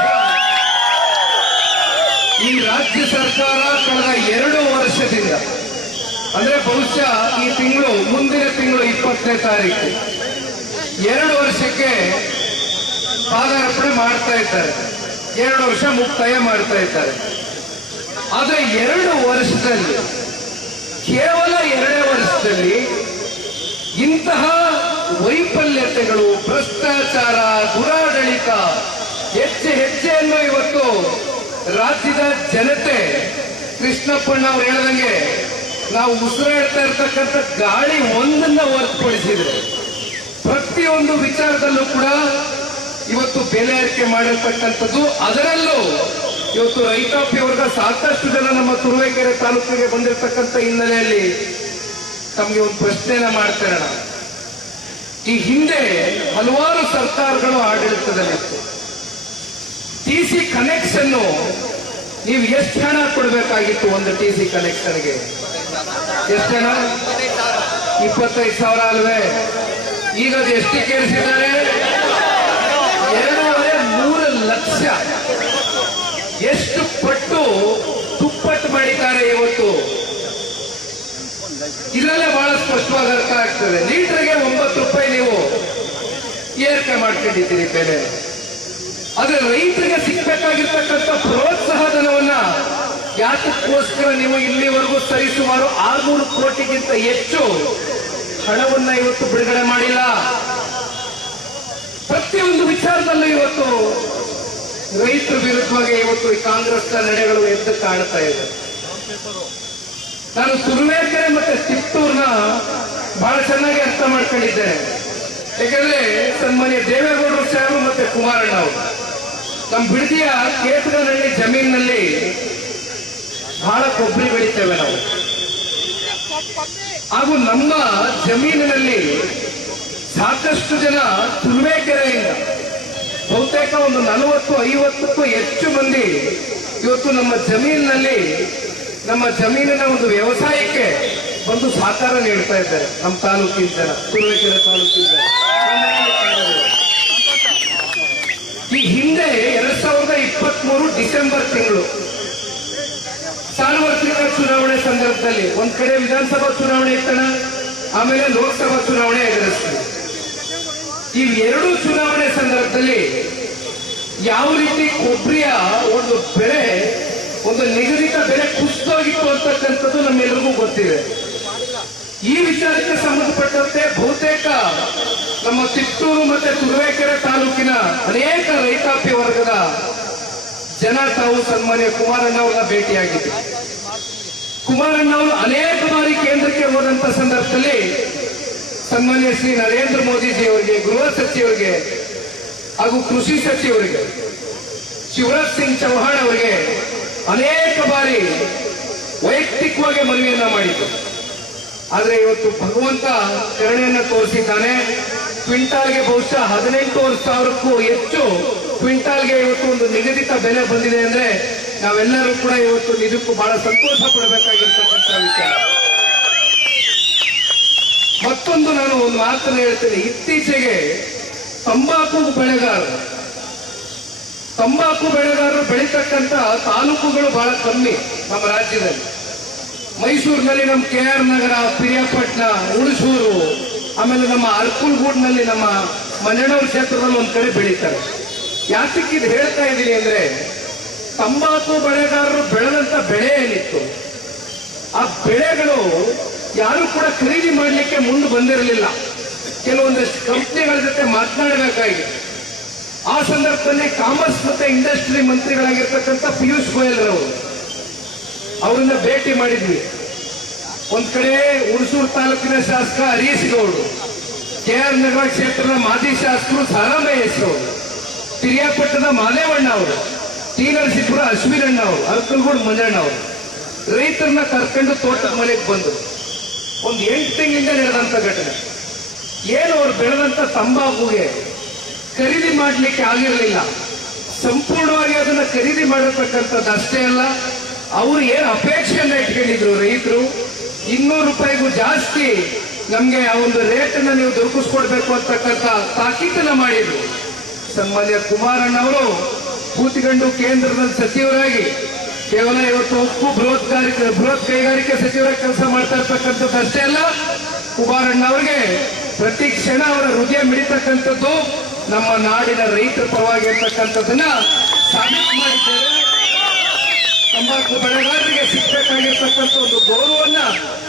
ಈ ರಾಜ್ಯ ಸರ್ಕಾರ ಕಳೆದ 2 ವರ್ಷದಿಂದ ಅಂದ್ರೆ ಬಹುಶಃ ಈ ತಿಂಗಳು ಮುಂದಿನ ತಿಂಗಳು 20ನೇ ತಾರೀಕು 2 ವರ್ಷಕ್ಕೆ ಪಾದಾರ್ಪಣೆ ಮಾಡ್ತಾ ಇದ್ದಾರೆ. 2 ವರ್ಷ ಮುಕ್ತಾಯ ಮಾಡ್ತಾ ಇದ್ದಾರೆ. ಆದ್ರೆ 2 ವರ್ಷದಲ್ಲಿ, ಕೇವಲ 2 ವರ್ಷದಲ್ಲಿ ಇಂತಹ ವೈಫಲ್ಯತೆಗಳು, ಭ್ರಷ್ಟಾಚಾರ, ದುರಾಡಳಿತ ಹೆಜ್ಜೆಯನ್ನು ಇವತ್ತು ರಾಜ್ಯದ ಜನತೆ, ಕೃಷ್ಣಪ್ಪಣ್ಣ ಅವರು ಹೇಳಿದಂಗೆ ನಾವು ಉಸಿರಾಡ್ತಾ ಇರ್ತಕ್ಕಂಥ ಗಾಳಿ ಒಂದನ್ನ ಹೊರತುಪಡಿಸಿದ್ರೆ ಪ್ರತಿಯೊಂದು ವಿಚಾರದಲ್ಲೂ ಕೂಡ ಇವತ್ತು ಬೆಲೆ ಏರಿಕೆ ಮಾಡಿರ್ತಕ್ಕಂಥದ್ದು. ಅದರಲ್ಲೂ ಇವತ್ತು ರೈತಾಪಿ ವರ್ಗ ಸಾಕಷ್ಟು ಜನ ನಮ್ಮ ತುರುವೇಕೆರೆ ತಾಲೂಕಿಗೆ ಬಂದಿರತಕ್ಕಂಥ ಹಿನ್ನೆಲೆಯಲ್ಲಿ ತಮಗೆ ಒಂದು ಪ್ರಶ್ನೆಯನ್ನ ಮಾಡ್ತಾರಣ. ಈ ಹಿಂದೆ ಹಲವಾರು ಸರ್ಕಾರಗಳು ಆಡಳಿತದಲ್ಲಿತ್ತು. ಟಿಸಿ ಕನೆಕ್ಷನ್ ನೀವು ಎಷ್ಟು ಹಣ ಕೊಡಬೇಕಾಗಿತ್ತು? ಒಂದು ಟಿಸಿ ಕನೆಕ್ಷನ್ಗೆ ಎಷ್ಟು ಹಣ? 25,000 ಅಲ್ವೇ? ಈಗ ಅದು ಎಷ್ಟಕ್ಕೆ ಏರಿಸಿದ್ದಾರೆ? 2.5-3 ಲಕ್ಷ. ಎಷ್ಟು ಪಟ್ಟು ದುಪ್ಪಟ್ಟು ಮಾಡಿದ್ದಾರೆ ಇವತ್ತು. ಇದರಲ್ಲೇ ಬಹಳ ಸ್ಪಷ್ಟವಾಗಿ ಅರ್ಥ ಆಗ್ತದೆ. ಲೀಟರ್ಗೆ 9 ರೂಪಾಯಿ ನೀವು ಏರಿಕೆ ಮಾಡ್ಕೊಂಡಿದ್ದೀರಿ ಬೆಲೆ. ಆದ್ರೆ ರೈತರಿಗೆ ಸಿಗ್ಬೇಕಾಗಿರ್ತಕ್ಕಂಥ ಪ್ರೋತ್ಸಾಹ ಧನವನ್ನ ಯಾತಕ್ಕೋಸ್ಕರ ನೀವು ಇಲ್ಲಿವರೆಗೂ ಸರಿಸುಮಾರು 600 ಕೋಟಿಗಿಂತ ಹೆಚ್ಚು ಹಣವನ್ನ ಇವತ್ತು ಬಿಡುಗಡೆ ಮಾಡಿಲ್ಲ. ಪ್ರತಿಯೊಂದು ವಿಚಾರದಲ್ಲೂ ಇವತ್ತು ರೈತರ ವಿರುದ್ಧವಾಗಿ ಇವತ್ತು ಈ ಕಾಂಗ್ರೆಸ್ನ ನಡೆಗಳು ಎದ್ದು ಕಾಣ್ತಾ ಇದೆ. ನಾನು ತುರುವೇಕೆರೆ ಮತ್ತೆ ತಿಪ್ಟೂರ್ನ ಬಹಳ ಚೆನ್ನಾಗಿ ಅರ್ಥ ಮಾಡ್ಕೊಂಡಿದ್ದೇನೆ. ಯಾಕಂದ್ರೆ ಸನ್ಮಾನ್ಯ ದೇವೇಗೌಡರು ಸಾಹೇಬರು ಮತ್ತೆ ಕುಮಾರಣ್ಣ ಅವರು ನಮ್ಮ ಬಿಡದಿಯ ಕೇತನಹಳ್ಳಿ ಜಮೀನಿನಲ್ಲಿ ಬಹಳ ಕೊಬ್ಬರಿ ಬೆಳಿತೇವೆ ನಾವು. ಹಾಗೂ ನಮ್ಮ ಜಮೀನಿನಲ್ಲಿ ಸಾಕಷ್ಟು ಜನ ತುರುವೇಕೆರೆಯಿಂದ ಬಹುತೇಕ ಒಂದು 40-50ಕ್ಕೂ ಹೆಚ್ಚು ಮಂದಿ ಇವತ್ತು ನಮ್ಮ ಜಮೀನಿನಲ್ಲಿ, ನಮ್ಮ ಜಮೀನಿನ ಒಂದು ವ್ಯವಸಾಯಕ್ಕೆ ಬಂದು ಸಹಕಾರ ನೀಡ್ತಾ ಇದ್ದಾರೆ. ನಮ್ಮ ತಾಲೂಕಿನ ಜನ, ತುರುವೇಕೆರೆ ತಾಲೂಕಿನ ಜನ. ಈ ಹಿಂದೆ 2023 ಡಿಸೆಂಬರ್ ತಿಂಗಳು ಸಾರ್ವತ್ರಿಕ ಚುನಾವಣೆ ಸಂದರ್ಭದಲ್ಲಿ ಒಂದ್ ಕಡೆ ವಿಧಾನಸಭಾ ಚುನಾವಣೆ ಇತ್ತಣ, ಆಮೇಲೆ ಲೋಕಸಭಾ ಚುನಾವಣೆ ಎದುರಿಸ್ತೀವಿ. ಈ 2 ಚುನಾವಣೆ ಸಂದರ್ಭದಲ್ಲಿ ಯಾವ ರೀತಿ ಕೊಬ್ಬರಿಯ ಒಂದು ಬೆಲೆ, ಒಂದು ನಿಗದಿತ ಬೆಲೆ ಕುಸಿದೋಗಿತ್ತು ಅಂತಕ್ಕಂಥದ್ದು ನಮ್ಮೆಲ್ಲರಿಗೂ ಗೊತ್ತಿದೆ. ಈ ವಿಚಾರಕ್ಕೆ ಸಂಬಂಧಪಟ್ಟಂತೆ ಬಹುತೇಕ ನಮ್ಮ ತಿಪ್ಟೂರು ಮತ್ತೆ ತುರುವೇಕೆರೆ ತಾಲೂಕಿನ ಅನೇಕ ರೈತಾಪಿ ವರ್ಗದ ಜನ ತಾವು ಸನ್ಮಾನ್ಯ ಕುಮಾರಣ್ಣ ಅವರನ್ನ ಭೇಟಿಯಾಗಿದ್ದರು. ಕುಮಾರಣ್ಣ ಅವರು ಅನೇಕ ಬಾರಿ ಕೇಂದ್ರಕ್ಕೆ ಹೋದಂತ ಸಂದರ್ಭದಲ್ಲಿ ಸನ್ಮಾನ್ಯ ಶ್ರೀ ನರೇಂದ್ರ ಮೋದಿಜಿ ಅವರಿಗೆ, ಗೃಹ ಸಚಿವರಿಗೆ ಹಾಗೂ ಕೃಷಿ ಸಚಿವರಿಗೆ, ಶಿವರಾಜ್ ಸಿಂಗ್ ಚೌಹಾಣ್ ಅವರಿಗೆ ಅನೇಕ ಬಾರಿ ವೈಯಕ್ತಿಕವಾಗಿ ಮನವಿಯನ್ನ ಮಾಡಿದ್ದು. ಆದ್ರೆ ಇವತ್ತು ಭಗವಂತ ಕರುಣೆಯನ್ನ ತೋರಿಸಿದ್ದಾನೆ. ಕ್ವಿಂಟಾಲ್ಗೆ ಬಹುಶಃ 18,000ಕ್ಕೂ ಹೆಚ್ಚು ಕ್ವಿಂಟಾಲ್ಗೆ ಇವತ್ತು ಒಂದು ನಿಗದಿತ ಬೆಲೆ ಬಂದಿದೆ ಅಂದ್ರೆ ನಾವೆಲ್ಲರೂ ಕೂಡ ಇವತ್ತು ನಿಜಕ್ಕೂ ಬಹಳ ಸಂತೋಷ ಪಡಬೇಕಾಗಿರ್ತಕ್ಕಂಥ ವಿಚಾರ. ಮತ್ತೊಂದು ನಾನು ಒಂದು ಮಾತನ್ನು ಹೇಳ್ತೇನೆ. ಇತ್ತೀಚೆಗೆ ತಂಬಾಕು ಬೆಳೆಗಾರರು ಬೆಳೀತಕ್ಕಂಥ ತಾಲೂಕುಗಳು ಬಹಳ ಕಮ್ಮಿ ನಮ್ಮ ರಾಜ್ಯದಲ್ಲಿ. ಮೈಸೂರಿನಲ್ಲಿ ನಮ್ಮ KR ನಗರ, ಪಿರಿಯಾಪಟ್ಟಣ, ಹುಣಸೂರು, ಆಮೇಲೆ ನಮ್ಮ ಅರ್ಕುಲ್ಗೂಡ್ನಲ್ಲಿ ನಮ್ಮ ಮಂಜಣ್ಣವ್ರ ಕ್ಷೇತ್ರದಲ್ಲಿ ಒಂದ್ ಕಡೆ ಬೆಳೀತಾರೆ. ಯಾತಕ್ಕೆ ಇದು ಹೇಳ್ತಾ ಇದ್ದೀನಿ ಅಂದ್ರೆ, ತಂಬಾಕು ಬೆಳೆಗಾರರು ಬೆಳೆದಂತ ಬೆಳೆ ಏನಿತ್ತು ಆ ಬೆಳೆಗಳು ಯಾರು ಕೂಡ ಖರೀದಿ ಮಾಡಲಿಕ್ಕೆ ಮುಂದೆ ಬಂದಿರಲಿಲ್ಲ. ಕೆಲವೊಂದಷ್ಟು ಕಂಪ್ನಿಗಳ ಜೊತೆ ಮಾತನಾಡಬೇಕಾಗಿದೆ. ಆ ಸಂದರ್ಭದಲ್ಲಿ ಕಾಮರ್ಸ್ ಮತ್ತೆ ಇಂಡಸ್ಟ್ರಿ ಮಂತ್ರಿಗಳಾಗಿರ್ತಕ್ಕಂಥ ಪಿಯೂಷ್ ಗೋಯಲ್ ರವರು ಅವರನ್ನ ಭೇಟಿ ಮಾಡಿದ್ವಿ. ಒಂದ್ ಕಡೆ ಹುಣಸೂರು ತಾಲೂಕಿನ ಶಾಸಕ ಹರೀಶ್ ಗೌಡ್ರು, KR ನಗರ ಕ್ಷೇತ್ರದ ಮಾಜಿ ಶಾಸಕರು ಸಾರಾಮಹೇಶ್ ಅವರು, ಪಿರಿಯಾಪಟ್ಟಣದ ಮಾದೇವಣ್ಣ ಅವರು, ಟಿ ನರಸೀಪುರ ಅಶ್ವಿನಣ್ಣ ಅವರು, ಅರ್ಕಲ್ಗೂಡು ಮಂಜಣ್ಣ ಅವರು ರೈತರನ್ನ ಕರ್ಕೊಂಡು ತೋಟದ ಮನೆಗೆ ಬಂದು ಒಂದು 8 ತಿಂಗಳಿಂದ ನಡೆದಂತ ಘಟನೆ. ಏನು ಅವ್ರು ಬೆಳೆದಂತ ತಂಬಾಕುಗೆ ಖರೀದಿ ಮಾಡಲಿಕ್ಕೆ ಆಗಿರಲಿಲ್ಲ. ಸಂಪೂರ್ಣವಾಗಿ ಅದನ್ನ ಖರೀದಿ ಮಾಡಿರ್ತಕ್ಕಂಥದ್ದು ಅಷ್ಟೇ ಅಲ್ಲ, ಅವರು ಏನು ಅಪೇಕ್ಷೆಯನ್ನ ಇಟ್ಕೊಂಡಿದ್ರು ರೈತರು, 200 ರೂಪಾಯಿಗೂ ಜಾಸ್ತಿ ನಮ್ಗೆ ಆ ಒಂದು ರೇಟ್ ಅನ್ನ ನೀವು ದೊರಕಿಸ್ಕೊಡ್ಬೇಕು ಅಂತಕ್ಕಂಥ ತಾಕೀತನ್ನ ಮಾಡಿದ್ರು. ಸನ್ಮಾನ್ಯ ಕುಮಾರಣ್ಣ ಅವರು ಕೂತ್ಕೊಂಡು ಕೇಂದ್ರದಲ್ಲಿ ಸಚಿವರಾಗಿ ಕೇವಲ ಇವತ್ತು ಉಕ್ಕು ಬೃಹತ್ ಕೈಗಾರಿಕೆ ಸಚಿವರಾಗಿ ಕೆಲಸ ಮಾಡ್ತಾ ಇರ್ತಕ್ಕಂಥದ್ದು ಅಷ್ಟೇ ಅಲ್ಲ, ಕುಮಾರಣ್ಣ ಅವರಿಗೆ ಪ್ರತಿ ಕ್ಷಣ ಅವರ ಹೃದಯ ಮಿಡಿತಕ್ಕಂಥದ್ದು ನಮ್ಮ ನಾಡಿನ ರೈತರ ಪರವಾಗಿ ಇರ್ತಕ್ಕಂಥದ್ದನ್ನ ಸಾಬೀತು ಮಾಡಿದ್ದಾರೆ. ತಂಬಾಕು ಬೆಳೆಗಾರರಿಗೆ ಸಿಗಬೇಕಾಗಿರ್ತಕ್ಕಂಥ ಒಂದು ಗೌರವವನ್ನ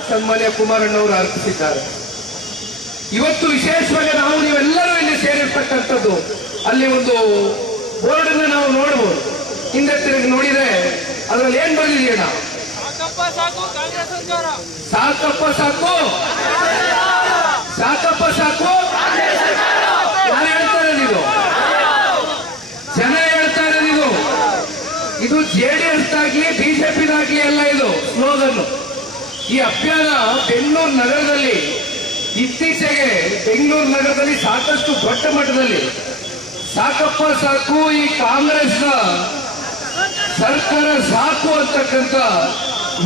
ಸನ್ಮಾನ್ಯ ಕುಮಾರಣ್ಣವರು ಅರ್ಪಿಸಿದ್ದಾರೆ. ಇವತ್ತು ವಿಶೇಷವಾಗಿ ನಾವು ನೀವೆಲ್ಲರೂ ಇಲ್ಲಿ ಸೇರಿರ್ತಕ್ಕಂಥದ್ದು, ಅಲ್ಲಿ ಒಂದು ಬೋರ್ಡ್ ಅನ್ನು ನಾವು ನೋಡಬಹುದು. ಹಿಂದೆ ತಿರುಗಿ ನೋಡಿದ್ರೆ ಅದರಲ್ಲಿ ಏನ್ ಬರೆದಿದೆಯಣ್ಣ? ಸಾಕಪ್ಪ ಸಾಕು, ಸಾಕಪ್ಪ ಸಾಕು. ಯಾರು ಹೇಳ್ತಾ ಇರೋದು? ಜನ ಹೇಳ್ತಾ ಇರೋದು. ಇದು JDS ಆಗ್ಲಿ ಬಿಜೆಪಿದಾಗ್ಲಿ ಅಲ್ಲ, ಇದು ಸ್ಲೋಗನ್. ಈ ಅಭಿಯಾನ ಬೆಂಗಳೂರು ನಗರದಲ್ಲಿ ಇತ್ತೀಚೆಗೆ ಬೆಂಗಳೂರು ನಗರದಲ್ಲಿ ಸಾಕಷ್ಟು ದೊಡ್ಡ ಮಟ್ಟದಲ್ಲಿ ಸಾಕಪ್ಪ ಸಾಕು, ಈ ಕಾಂಗ್ರೆಸ್ನ ಸರ್ಕಾರ ಸಾಕು ಅಂತಕ್ಕಂಥ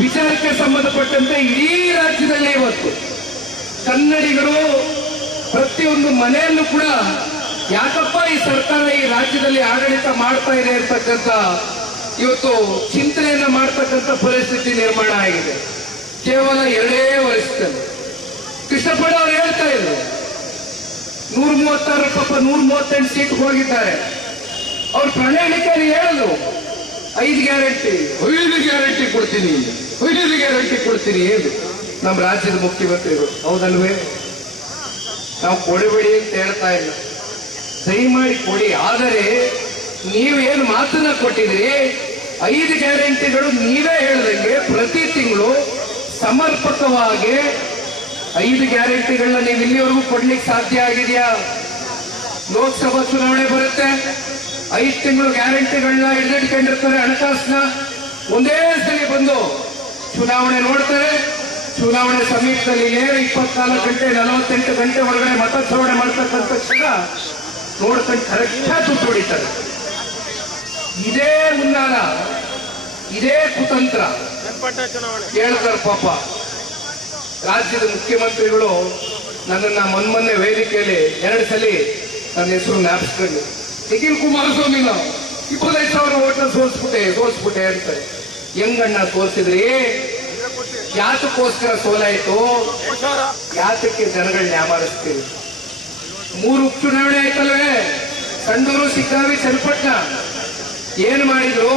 ವಿಚಾರಕ್ಕೆ ಸಂಬಂಧಪಟ್ಟಂತೆ ಇಡೀ ರಾಜ್ಯದಲ್ಲಿ ಇವತ್ತು ಕನ್ನಡಿಗರು ಪ್ರತಿಯೊಂದು ಮನೆಯಲ್ಲೂ ಕೂಡ ಯಾಕಪ್ಪ ಈ ಸರ್ಕಾರ ಈ ರಾಜ್ಯದಲ್ಲಿ ಆಡಳಿತ ಮಾಡ್ತಾ ಇದೆ ಅಂತಕ್ಕಂಥ ಇವತ್ತು ಚಿಂತನೆಯನ್ನ ಮಾಡ್ತಕ್ಕಂಥ ಪರಿಸ್ಥಿತಿ ನಿರ್ಮಾಣ ಆಗಿದೆ. ಕೇವಲ 2 ವರ್ಷದಲ್ಲಿ ಕೃಷ್ಣಪ್ಪಣ್ಣ ಅವರು ಹೇಳ್ತಾ ಇದ್ರು 136 ಪಾಪ 138 ಸೀಟ್ ಹೋಗಿದ್ದಾರೆ. ಅವ್ರ ಪ್ರಣಾಳಿಕೆಯಲ್ಲಿ ಹೇಳಿದ್ರು 5 ಗ್ಯಾರಂಟಿ ಕೊಡ್ತೀನಿ, 5 ಗ್ಯಾರಂಟಿ ಕೊಡ್ತೀನಿ ಏನು ನಮ್ಮ ರಾಜ್ಯದ ಮುಖ್ಯಮಂತ್ರಿಗಳು. ಹೌದಲ್ವೇ? ನಾವು ಕೊಡಬೇಡಿ ಅಂತ ಹೇಳ್ತಾ ಇಲ್ಲ, ದಯಮಾಡಿ ಕೊಡಿ. ಆದರೆ ನೀವೇನು ಮಾತನ್ನ ಕೊಟ್ಟಿದ್ರಿ 5 ಗ್ಯಾರಂಟಿಗಳು ನೀವೇ ಹೇಳಿದಂಗೆ ಪ್ರತಿ ತಿಂಗಳು ಸಮರ್ಪಕವಾಗಿ 5 ಗ್ಯಾರಂಟಿಗಳನ್ನ ನೀವು ಇಲ್ಲಿವರೆಗೂ ಕೊಡ್ಲಿಕ್ಕೆ ಸಾಧ್ಯ ಆಗಿದೆಯಾ? ಲೋಕಸಭಾ ಚುನಾವಣೆ ಬರುತ್ತೆ, 5 ತಿಂಗಳು ಗ್ಯಾರಂಟಿಗಳನ್ನ ಹಿಡಿದಿಟ್ಕೊಂಡಿರ್ತಾರೆ ಹಣಕಾಸನ್ನ. ಒಂದೇ ಸಲ ಬಂದು ಚುನಾವಣೆ ನೋಡ್ತಾರೆ. ಚುನಾವಣೆ ಸಮೀಪದಲ್ಲಿ 24 ಗಂಟೆ 48 ಗಂಟೆ ಒಳಗಡೆ ಮತ ಚಲಾವಣೆ ಮಾಡ್ತಕ್ಕಂಥ ಕ್ಷಣ ನೋಡ್ಕೊಂಡು ಕರೆಕ್ಟಾಗಿ ದುಡ್ಡು ಹೊಡಿತಾರೆ. ಇದೇ ಉನ್ನಾರ, ಇದೇ ಕುತಂತ್ರ ಹೇಳ್ತಾರೆ. ಪಾಪ ರಾಜ್ಯದ ಮುಖ್ಯಮಂತ್ರಿಗಳು ನನ್ನನ್ನ ಮೊನ್ನೆ ವೇದಿಕೆಯಲ್ಲಿ 2 ಸಲ ನನ್ನ ಹೆಸರು ಜ್ಞಾಪಿಸ್ಕೊಂಡು, ನಿಖಿಲ್ ಕುಮಾರಸ್ವಾಮಿ 25,000 ಓಟ್ನ ಸೋಲ್ಸ್ಬಿಟ್ಟೆ ಅಂತಾರೆ. ಹೆಂಗಣ್ಣ ಸೋಲ್ಸಿದ್ರಿ? ಯಾತಕ್ಕೋಸ್ಕರ ಸೋಲಾಯ್ತು? ಯಾತಕ್ಕೆ ಜನಗಳನ್ನ ಯಾಮಾರಿಸ್ತೀವಿ? 3 ಉಪಚುನಾವಣೆ ಆಯ್ತಲ್ವೇ? ಸಂಡೂರು, ಶಿಗ್ಗಾವಿ, ಚನ್ನಪಟ್ಟಣ. ಏನ್ ಮಾಡಿದ್ರು?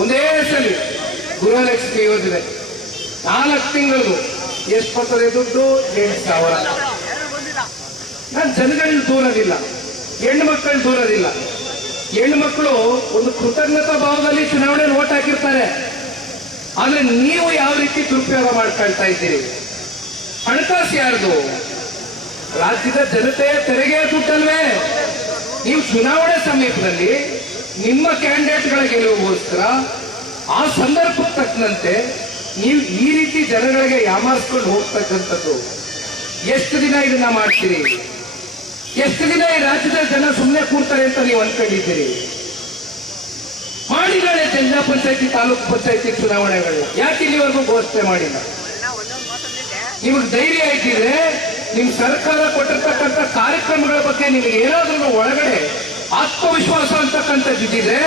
ಒಂದೇ ಸಲ ಗೃಹಲಕ್ಷ್ಮಿ ಯೋಜನೆ 4 ತಿಂಗಳು ಎಷ್ಟು ಬರ್ತದೆ ದುಡ್ಡು? 8,000. ನಾನು ಜನಗಳನ್ನ ದೂರದಿಲ್ಲ, ಹೆಣ್ಣು ಮಕ್ಕಳು ದೂರದಿಲ್ಲ. ಹೆಣ್ಣು ಮಕ್ಕಳು ಒಂದು ಕೃತಜ್ಞತಾ ಭಾವದಲ್ಲಿ ಚುನಾವಣೆಯಲ್ಲಿ ಓಟ್ ಹಾಕಿರ್ತಾರೆ. ಆದ್ರೆ ನೀವು ಯಾವ ರೀತಿ ದುರುಪಯೋಗ ಮಾಡ್ಕೊಳ್ತಾ ಇದ್ದೀರಿ? ಹಣಕಾಸು ಯಾರ್ದು? ರಾಜ್ಯದ ಜನತೆಯ ತೆರಿಗೆಯ ದುಡ್ಡಲ್ವೇ? ನೀವು ಚುನಾವಣೆ ಸಮೀಪದಲ್ಲಿ ನಿಮ್ಮ ಕ್ಯಾಂಡಿಡೇಟ್ಗಳ ಗೆಲುವಿಗೋಸ್ಕರ ಆ ಸಂದರ್ಭಕ್ಕೆ ತಕ್ಕಂತೆ ನೀವು ಈ ರೀತಿ ಜನಗಳಿಗೆ ಯಾಮಾರಿಸ್ಕೊಂಡು ಹೋಗ್ತಕ್ಕಂಥದ್ದು ಎಷ್ಟು ದಿನ ಇದನ್ನ ಮಾಡ್ತೀರಿ? ಎಷ್ಟು ದಿನ ಈ ರಾಜ್ಯದ ಜನ ಸುಮ್ಮನೆ ಕೂರ್ತಾರೆ ಅಂತ ನೀವು ಅನ್ಕೊಂಡಿದ್ದೀರಿ? ಮಾಡಿದ್ದಾರೆ ಜಿಲ್ಲಾ ಪಂಚಾಯತಿ ತಾಲೂಕು ಪಂಚಾಯತಿ ಚುನಾವಣೆಗಳು, ಯಾಕೆ ಇಲ್ಲಿವರೆಗೂ ಘೋಷಣೆ ಮಾಡಿಲ್ಲ? ನಿಮಗೆ ಧೈರ್ಯ ಇದ್ದಿದ್ರೆ ನಿಮ್ ಸರ್ಕಾರ ಕೊಟ್ಟಿರ್ತಕ್ಕಂಥ ಕಾರ್ಯಕ್ರಮಗಳ ಬಗ್ಗೆ ನಿಮಗೆ ಏನಾದ್ರೂ ಒಳಗಡೆ ಆತ್ಮವಿಶ್ವಾಸ ಅಂತಕ್ಕಂಥದ್ದು ಇದ್ದಿದ್ರೆ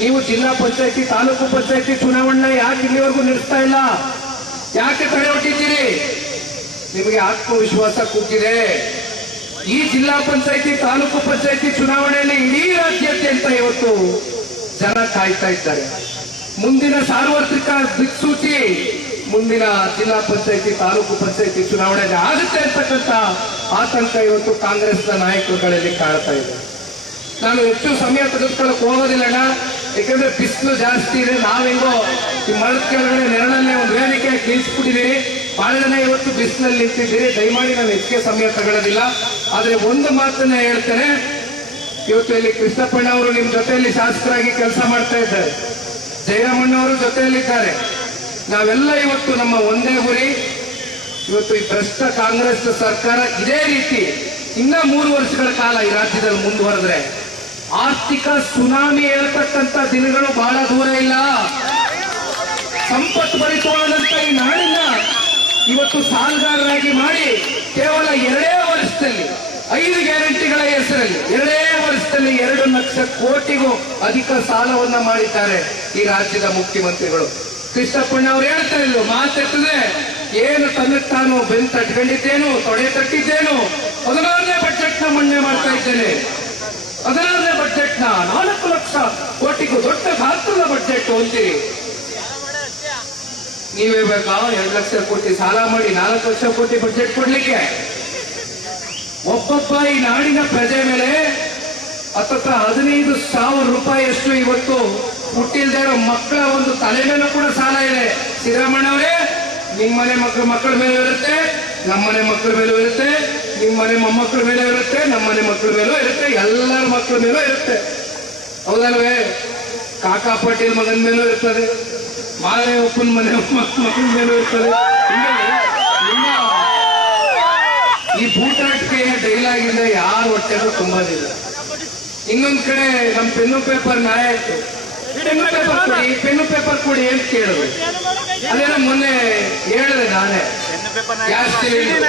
ನೀವು ಜಿಲ್ಲಾ ಪಂಚಾಯತಿ ತಾಲೂಕು ಪಂಚಾಯತಿ ಚುನಾವಣೆ ಯಾಕೆ ಇಲ್ಲಿವರೆಗೂ ನಡೆಸ್ತಾ ಇಲ್ಲ? ಯಾಕೆ ತಡೆ ಹೊಟ್ಟಿದ್ದೀರಿ? ನಿಮಗೆ ಆತ್ಮವಿಶ್ವಾಸ ಕೂತಿದೆ. ಈ ಜಿಲ್ಲಾ ಪಂಚಾಯತಿ ತಾಲೂಕು ಪಂಚಾಯತಿ ಚುನಾವಣೆಯಲ್ಲಿ ಇಡೀ ರಾಜ್ಯಾದ್ಯಂತ ಇವತ್ತು ಜನ ಕಾಯ್ತಾ ಇದ್ದಾರೆ. ಮುಂದಿನ ಸಾರ್ವತ್ರಿಕ ದಿಕ್ಸೂಚಿ ಮುಂದಿನ ಜಿಲ್ಲಾ ಪಂಚಾಯತಿ ತಾಲೂಕು ಪಂಚಾಯತಿ ಚುನಾವಣೆಗೆ ಆಗುತ್ತೆ ಅಂತಕ್ಕಂಥ ಆತಂಕ ಇವತ್ತು ಕಾಂಗ್ರೆಸ್ನ ನಾಯಕರುಗಳಲ್ಲಿ ಕಾಣ್ತಾ ಇದೆ. ನಾನು ಹೆಚ್ಚು ಸಮಯ ತೆಗೆದುಕೊಳ್ಳಕ್ ಹೋಗೋದಿಲ್ಲ ಅಣ್ಣ, ಯಾಕಂದ್ರೆ ಬಿಸಿಲು ಜಾಸ್ತಿ ಇದೆ. ನಾವೆಂಗೋ ಈ ಮರದ ಕೆಳಗಡೆ ನೆರಳನ್ನೇ ಒಂದು ವೇದಿಕೆ ನಿಲ್ಲಿಸ್ಬಿಟ್ಟಿದ್ದೀರಿ. ಬಹಳ ಜನ ಇವತ್ತು ಬಿಸಿಲಲ್ಲಿ ನಿಂತಿದ್ದೀರಿ. ದಯಮಾಡಿ ನಾನು ಹೆಚ್ಚಿಗೆ ಸಮಯ ತಗೊಳ್ಳೋದಿಲ್ಲ. ಆದ್ರೆ ಒಂದು ಮಾತನ್ನ ಹೇಳ್ತೇನೆ, ಇವತ್ತು ಇಲ್ಲಿ ಕೃಷ್ಣಪ್ಪಣ್ಣ ಅವರು ನಿಮ್ ಜೊತೆಯಲ್ಲಿ ಶಾಸಕರಾಗಿ ಕೆಲಸ ಮಾಡ್ತಾ ಇದ್ದಾರೆ, ಜಯರಾಮಣ್ಣವರು ಜೊತೆಯಲ್ಲಿದ್ದಾರೆ. ನಾವೆಲ್ಲ ಇವತ್ತು ನಮ್ಮ ಒಂದೇ ಗುರಿ, ಇವತ್ತು ಈ ಭ್ರಷ್ಟ ಕಾಂಗ್ರೆಸ್ ಸರ್ಕಾರ ಇದೇ ರೀತಿ ಇನ್ನ 3 ವರ್ಷಗಳ ಕಾಲ ಈ ರಾಜ್ಯದಲ್ಲಿ ಮುಂದುವರೆದ್ರೆ ಆರ್ಥಿಕ ಸುನಾಮಿ ಹೇಳ್ತಕ್ಕಂಥ ದಿನಗಳು ಬಹಳ ದೂರ ಇಲ್ಲ. ಸಂಪತ್ತು ಭರಿತವಾದಂತ ಈ ನಾಡಿನ ಇವತ್ತು ಸಾಲಗಾರರಾಗಿ ಮಾಡಿ ಕೇವಲ 2 ವರ್ಷದಲ್ಲಿ 5 ಗ್ಯಾರಂಟಿಗಳ ಹೆಸರಲ್ಲಿ 2 ವರ್ಷದಲ್ಲಿ 2 ಲಕ್ಷ ಕೋಟಿಗೂ ಅಧಿಕ ಸಾಲವನ್ನ ಮಾಡಿದ್ದಾರೆ ಈ ರಾಜ್ಯದ ಮುಖ್ಯಮಂತ್ರಿಗಳು. ಕೃಷ್ಣಪ್ಪಣ್ಣ ಅವ್ರು ಹೇಳ್ತಾ ಇದ್ರು, ಮಾತೆತ್ತಿದ್ರೆ ಏನು ತನ್ನಕ್ಕೆ ತಾನು ಬೆನ್ನು ತಟ್ಕೊಂಡಿದ್ದೇನು, ತೊಡೆ ತಟ್ಟಿದ್ದೇನು, 16ನೇ ಬಜೆಟ್ ನ ಮಂಡನೆ ಮಾಡ್ತಾ ಇದ್ದೇನೆ. 16ನೇ ಬಜೆಟ್ ನ 4 ಲಕ್ಷ ಕೋಟಿಗೂ ದೊಡ್ಡ ಗಾತ್ರದ ಬಜೆಟ್ ಅಂತೀರಿ. ನೀವೇ ಬೇಕಾ 2 ಲಕ್ಷ ಕೋಟಿ ಸಾಲ ಮಾಡಿ 4 ಲಕ್ಷ ಕೋಟಿ ಬಜೆಟ್ ಕೊಡ್ಲಿಕ್ಕೆ? ಒಬ್ಬೊಬ್ಬ ಈ ನಾಡಿನ ಪ್ರಜೆ ಮೇಲೆ ಹತ್ತತ್ರ 15,000 ರೂಪಾಯಿಯಷ್ಟು ಇವತ್ತು ಹುಟ್ಟಿಲ್ದೇ ಇರೋ ಮಕ್ಕಳ ಒಂದು ತಲೆ ಮೇಲೂ ಕೂಡ ಸಾಲ ಇದೆ. ಸಿದ್ದರಾಮಣ್ಣವರೇ, ನಿಮ್ಮನೆ ಮಕ್ಕಳ ಮೇಲೆ ಇರುತ್ತೆ, ನಮ್ಮನೆ ಮಕ್ಕಳ ಮೇಲೂ ಇರುತ್ತೆ, ನಿಮ್ಮನೆ ಮೊಮ್ಮಕ್ಕಳ ಮೇಲೆ ಇರುತ್ತೆ, ನಮ್ಮನೆ ಮಕ್ಕಳ ಮೇಲೂ ಇರುತ್ತೆ, ಎಲ್ಲರ ಮಕ್ಕಳ ಮೇಲೂ ಇರುತ್ತೆ. ಹೌದಲ್ವೇ? ಕಾಕಾ ಪಾಟೀಲ್ ಮಗನ ಮೇಲೂ ಇರ್ತದೆ, ಮಾಲೆ ಒಪ್ಪನ ಮನೆ ಮಕ್ಕಳ ಮೇಲೂ ಇರ್ತದೆ. ಈ ಬೂಟಾಟಿಕೆಯ ಡೈಲಾಗ್ ಇಂದ ಯಾರು ಹೊಟ್ಟೆಗೂ ತುಂಬೋದಿಲ್ಲ. ಇನ್ನೊಂದ್ ಕಡೆ ನಮ್ ಪೆನ್ನು ಪೇಪರ್ ನಾಯಕ ಪೆನ್ನು ಪೇಪರ್ ಕೊಡಿ ಅಂತ ಕೇಳಿದ್ರು. ಅದೇನೋ ಮೊನ್ನೆ ಹೇಳಿದೆ ನಾನೇ, ಗ್ಯಾಸ್ ಸಿಲಿಂಡರ್,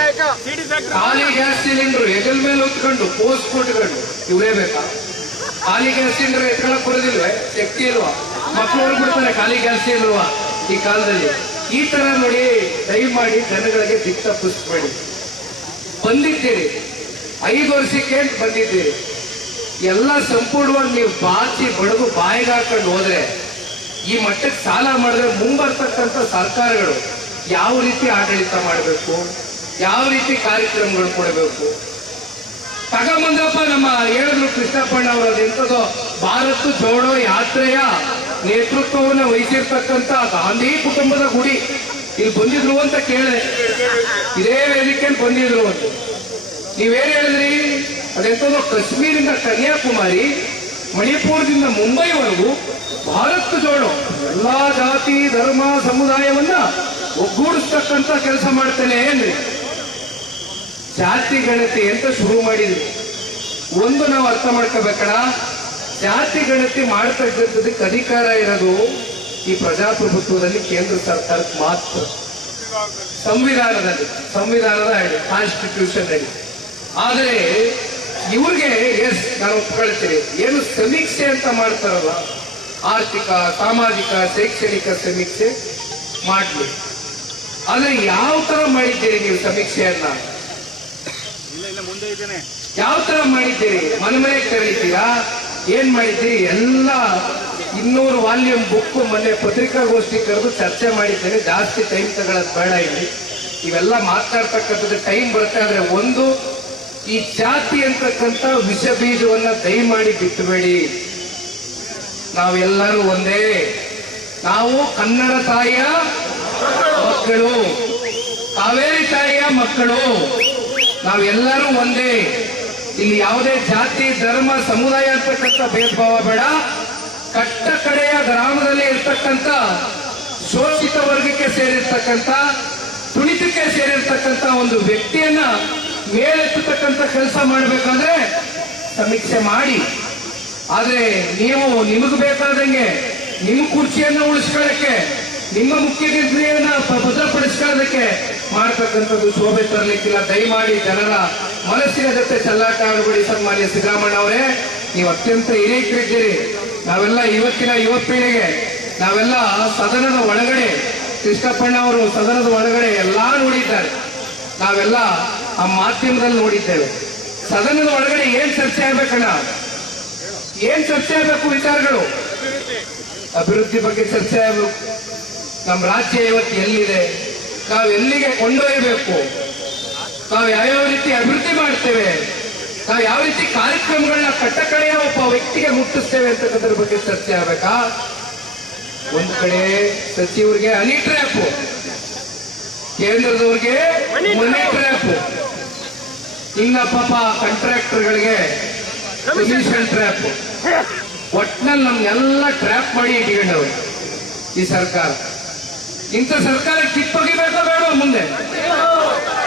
ಖಾಲಿ ಗ್ಯಾಸ್ ಸಿಲಿಂಡರ್ ಹೆಗಲ್ ಮೇಲೆ ಹೊತ್ಕೊಂಡು ಪೋಸ್ಟ್ ಕೊಟ್ಕೊಂಡು ಇವರೇ ಬೇಕಾ? ಖಾಲಿ ಗ್ಯಾಸ್ ಸಿಲಿಂಡರ್ ಎತ್ಕೊಳಕ್ ಬರೋದಿಲ್ವೇ? ಶಕ್ತಿ ಇಲ್ವಾ? ಮಕ್ಕಳು ಬಿಡ್ತಾರೆ ಖಾಲಿ ಗ್ಯಾಸ್ ಇಲ್ವಾ ಈ ಕಾಲದಲ್ಲಿ? ಈ ತರ ನೋಡಿ, ದಯಮಾಡಿ ಜನಗಳಿಗೆ ದಿಕ್ ತಪ್ಪಿಸ್ಬೇಡಿ. ಬಂದಿದ್ದೀರಿ 5 ವರ್ಷಕ್ಕೆ ಬಂದಿದ್ದೀರಿ, ಎಲ್ಲ ಸಂಪೂರ್ಣವಾಗಿ ನೀವು ಬಾಚಿ ಬಡಗು ಬಾಯಿಗೆ ಹಾಕೊಂಡು ಹೋದ್ರೆ ಈ ಮಟ್ಟಕ್ಕೆ ಸಾಲ ಮಾಡಿದ್ರೆ ಮುಂಬರ್ತಕ್ಕಂಥ ಸರ್ಕಾರಗಳು ಯಾವ ರೀತಿ ಆಡಳಿತ ಮಾಡಬೇಕು, ಯಾವ ರೀತಿ ಕಾರ್ಯಕ್ರಮಗಳು ಕೊಡಬೇಕು? ತಗೊಂಬಂದಪ್ಪ ನಮ್ಮ ಹೇಳಿದ್ರು ಕೃಷ್ಣಪ್ಪಣ್ಣ ಅವರು, ಅದೆಂಥದೋ ಭಾರತ್ ಜೋಡೋ ಯಾತ್ರೆಯ ನೇತೃತ್ವವನ್ನು ವಹಿಸಿರ್ತಕ್ಕಂಥ ಗಾಂಧಿ ಕುಟುಂಬದ ಗುಡಿ ಇಲ್ಲಿ ಬಂದಿದ್ರು ಅಂತ ಕೇಳಿದೆ. ಇದೇ ವೇದಿಕೆಯಲ್ಲಿ ಬಂದಿದ್ರು ಅಂತ ನೀವೇನ್ ಹೇಳಿದ್ರಿ? ಅದೆಂಥದೋ ಕಾಶ್ಮೀರಿಂದ ಕನ್ಯಾಕುಮಾರಿ, ಮಣಿಪುರದಿಂದ ಮುಂಬೈವರೆಗೂ ಭಾರತ್ ಜೋಡೋ ಎಲ್ಲಾ ಜಾತಿ ಧರ್ಮ ಸಮುದಾಯವನ್ನ ಒಗ್ಗೂಡಿಸ್ತಕ್ಕಂಥ ಕೆಲಸ ಮಾಡ್ತೇನೆ ಏನ್ರಿ? ಜಾತಿ ಗಣತಿ ಅಂತ ಶುರು ಮಾಡಿದ್ರಿ. ಒಂದು ನಾವು ಅರ್ಥ ಮಾಡ್ಕೋಬೇಕಲ್ಲ, ಜಾತಿ ಗಣತಿ ಮಾಡ್ತಾ ಇದ್ದದಕ್ಕೆ ಅಧಿಕಾರ ಇರೋದು ಈ ಪ್ರಜಾಪ್ರಭುತ್ವದಲ್ಲಿ ಕೇಂದ್ರ ಸರ್ಕಾರಕ್ಕೆ ಮಾತ್ರ, ಸಂವಿಧಾನದ ಅಡಿ, ಕಾನ್ಸ್ಟಿಟ್ಯೂಷನ್ ಅಡಿ. ಆದರೆ ಇವ್ರಿಗೆ ನಾನು ಒಪ್ಕೊಳ್ತೀನಿ, ಏನು ಸಮೀಕ್ಷೆ ಅಂತ ಮಾಡ್ತಾರಲ್ಲ, ಆರ್ಥಿಕ ಸಾಮಾಜಿಕ ಶೈಕ್ಷಣಿಕ ಸಮೀಕ್ಷೆ ಮಾಡ್ಲಿ. ಆದ್ರೆ ಯಾವ ತರ ಮಾಡಿದ್ದೀರಿ ನೀವು ಸಮೀಕ್ಷೆಯನ್ನ? ಯಾವ ತರ ಮಾಡಿದ್ದೀರಿ? ಮನೆ ಮನೆಗೆ ಕರೀತೀರಾ? ಏನ್ ಮಾಡಿದ್ದೀರಿ? ಎಲ್ಲ 200 ವಾಲ್ಯೂಮ್ ಬುಕ್ ಮೊನ್ನೆ ಪತ್ರಿಕಾಗೋಷ್ಠಿ ಕರೆದು ಚರ್ಚೆ ಮಾಡಿದ್ದೇನೆ. ಜಾಸ್ತಿ ಟೈಮ್ ತಗೊಳ್ಳೋದು ಬೇಡ ಇಲ್ಲಿ. ಇವೆಲ್ಲ ಮಾತಾಡ್ತಕ್ಕಂಥದ್ದು ಟೈಮ್ ಬರುತ್ತೆ. ಆದ್ರೆ ಒಂದು, ಈ ಜಾತಿ ಅಂತಕ್ಕಂಥ ವಿಷ ಬೀಜವನ್ನ ದಯಮಾಡಿ ಬಿಟ್ಟುಬೇಡಿ. ನಾವೆಲ್ಲರೂ ಒಂದೇ. ನಾವು ಕನ್ನಡ ತಾಯಿಯ ಮಕ್ಕಳು, ಕಾವೇರಿ ತಾಯಿಯ ಮಕ್ಕಳು, ನಾವೆಲ್ಲರೂ ಒಂದೇ. ಇಲ್ಲಿ ಯಾವುದೇ ಜಾತಿ ಧರ್ಮ ಸಮುದಾಯ ಅಂತಕ್ಕಂಥ ಭೇದ ಭಾವ ಬೇಡ. ಕಟ್ಟ ಕಡೆಯ ಗ್ರಾಮದಲ್ಲಿ ಇರ್ತಕ್ಕಂಥ ಶೋಷಿತ ವರ್ಗಕ್ಕೆ ಸೇರಿರ್ತಕ್ಕಂಥ, ತುಳಿತಕ್ಕೆ ಸೇರಿರ್ತಕ್ಕಂಥ ಒಂದು ವ್ಯಕ್ತಿಯನ್ನ ಮೇಲೆತ್ತತಕ್ಕಂಥ ಕೆಲಸ ಮಾಡಬೇಕಾದ್ರೆ ಸಮೀಕ್ಷೆ ಮಾಡಿ. ಆದ್ರೆ ನೀವು ನಿಮಗೆ ಬೇಕಾದಂಗೆ ನಿಮ್ಮ ಕುರ್ಚಿಯನ್ನ ಉಳಿಸ್ಕೊಳ್ಳಕ್ಕೆ, ನಿಮ್ಮ ಮುಖ್ಯಮಂತ್ರಿಯನ್ನ ಭದ್ರಪಡಿಸ್ಕೊಳ್ಳೋದಕ್ಕೆ ಮಾಡ್ತಕ್ಕಂಥದ್ದು ಶೋಭೆ ತರಲಿಕ್ಕಿಲ್ಲ. ದಯಮಾಡಿ ಜನರ ಮನಸ್ಸಿನ ಜೊತೆ ಚೆಲ್ಲಾಟ ಆಡಬೇಡಿ. ಸನ್ಮಾನ್ಯ ಸಿದ್ದರಾಮಯ್ಯ ಅವರೇ, ನೀವು ಅತ್ಯಂತ ಹಿರಿಯರಿದ್ದೀರಿ. ನಾವೆಲ್ಲ ಇವತ್ತಿನ ಯುವ ಪೀಳಿಗೆ, ನಾವೆಲ್ಲ ಸದನದ ಒಳಗಡೆ, ಕೃಷ್ಣಪ್ಪಣ್ಣ ಅವರು ಸದನದ ಒಳಗಡೆ ಎಲ್ಲಾ ನೋಡಿದ್ದಾರೆ, ನಾವೆಲ್ಲ ಆ ಮಾಧ್ಯಮದಲ್ಲಿ ನೋಡಿದ್ದೇವೆ. ಸದನದ ಒಳಗಡೆ ಏನ್ ಚರ್ಚೆ ಆಗ್ಬೇಕಣ್ಣ, ಏನ್ ಚರ್ಚೆ ಆಗ್ಬೇಕು? ವಿಚಾರಗಳು, ಅಭಿವೃದ್ಧಿ ಬಗ್ಗೆ ಚರ್ಚೆ ಆಗ್ಬೇಕು. ನಮ್ಮ ರಾಜ್ಯ ಇವತ್ತು ಎಲ್ಲಿದೆ, ನಾವು ಎಲ್ಲಿಗೆ ಕೊಂಡೊಯ್ಯಬೇಕು, ನಾವು ಯಾವ್ಯಾವ ರೀತಿ ಅಭಿವೃದ್ಧಿ ಮಾಡ್ತೇವೆ, ನಾವು ಯಾವ ರೀತಿ ಕಾರ್ಯಕ್ರಮಗಳನ್ನ ಕಟ್ಟಕಡೆಯ ಒಬ್ಬ ವ್ಯಕ್ತಿಗೆ ಮುಟ್ಟಿಸ್ತೇವೆ ಅಂತಕ್ಕಂಥದ್ರ ಬಗ್ಗೆ ಚರ್ಚೆ ಆಗ್ಬೇಕಾ? ಒಂದು ಕಡೆ ಸಚಿವರಿಗೆ ಹನಿ ಟ್ರ್ಯಾಪ್, ಕೇಂದ್ರದವ್ರಿಗೆ ಮನಿ ಟ್ರ್ಯಾಪ್, ಇನ್ನ ಪಾಪ ಕಾಂಟ್ರಾಕ್ಟರ್ಗಳಿಗೆ ಕಮಿಷನ್ ಟ್ರ್ಯಾಪ್. ಒಟ್ನಲ್ಲಿ ನಮ್ನೆಲ್ಲ ಟ್ರ್ಯಾಪ್ ಮಾಡಿ ಇಟ್ಕೊಂಡವ್ರು ಈ ಸರ್ಕಾರ. ಇಂಥ ಸರ್ಕಾರ ಕಿತ್ತೊಗಿಬೇಕೋ ಬೇಡ? ಮುಂದೆ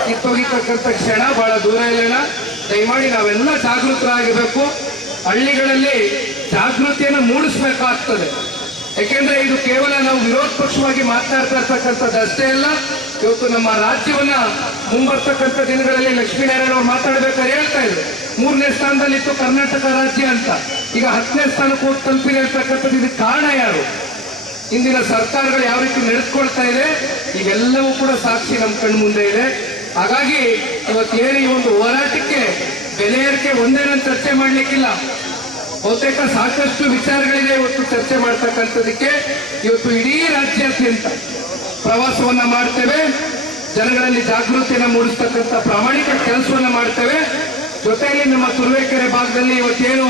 ಕಿತ್ತೊಗಿತಕ್ಕಂಥ ಕ್ಷಣ ಬಹಳ ದೂರ ಇಲ್ಲ. ದಯಮಾಡಿ ನಾವೆಲ್ಲ ಜಾಗೃತರಾಗಿರ್ಬೇಕು. ಹಳ್ಳಿಗಳಲ್ಲಿ ಜಾಗೃತಿಯನ್ನು ಮೂಡಿಸಬೇಕಾಗ್ತದೆ. ಯಾಕೆಂದ್ರೆ ಇದು ಕೇವಲ ನಾವು ವಿರೋಧ ಪಕ್ಷವಾಗಿ ಮಾತನಾಡ್ತಾ ಇರ್ತಕ್ಕಂಥದ್ದು ಅಷ್ಟೇ ಅಲ್ಲ, ಇವತ್ತು ನಮ್ಮ ರಾಜ್ಯವನ್ನ ಮುಂಬರ್ತಕ್ಕಂಥ ದಿನಗಳಲ್ಲಿ ಲಕ್ಷ್ಮೀನಾರಾಯಣ ಅವರು ಮಾತಾಡಬೇಕಾದ್ರೆ ಹೇಳ್ತಾ ಇದ್ರು, 3ನೇ ಸ್ಥಾನದಲ್ಲಿತ್ತು ಕರ್ನಾಟಕ ರಾಜ್ಯ ಅಂತ, ಈಗ 10ನೇ ಸ್ಥಾನಕ್ಕೆ ಹೋಗಿ ತಲುಪಿದೆ ಅಂತಕ್ಕಂಥದ್ದು. ಇದಕ್ಕೆ ಕಾರಣ ಯಾರು? ಇಂದಿನ ಸರ್ಕಾರಗಳು ಯಾವ ರೀತಿ ನಡೆದುಕೊಳ್ತಾ ಇದೆ, ಇವೆಲ್ಲವೂ ಕೂಡ ಸಾಕ್ಷಿ ನಮ್ಮ ಕಣ್ಣು ಮುಂದೆ ಇದೆ. ಹಾಗಾಗಿ ಇವತ್ತೇನು ಈ ಒಂದು ಹೋರಾಟಕ್ಕೆ ಬೆಲೆ ಏರಿಕೆ ಒಂದೇನಂತ ಚರ್ಚೆ ಮಾಡ್ಲಿಕ್ಕಿಲ್ಲ. ಬಹುತೇಕ ಸಾಕಷ್ಟು ವಿಚಾರಗಳಿದೆ ಇವತ್ತು ಚರ್ಚೆ ಮಾಡ್ತಕ್ಕಂಥದಕ್ಕೆ. ಇವತ್ತು ಇಡೀ ರಾಜ್ಯಾದ್ಯಂತ ಪ್ರವಾಸವನ್ನ ಮಾಡ್ತೇವೆ, ಜನಗಳಲ್ಲಿ ಜಾಗೃತಿಯನ್ನ ಮೂಡಿಸ್ತಕ್ಕಂಥ ಪ್ರಾಮಾಣಿಕ ಕೆಲಸವನ್ನ ಮಾಡ್ತೇವೆ. ಜೊತೆಯಲ್ಲಿ ನಮ್ಮ ತುರುವೇಕೆರೆ ಭಾಗದಲ್ಲಿ ಇವತ್ತೇನು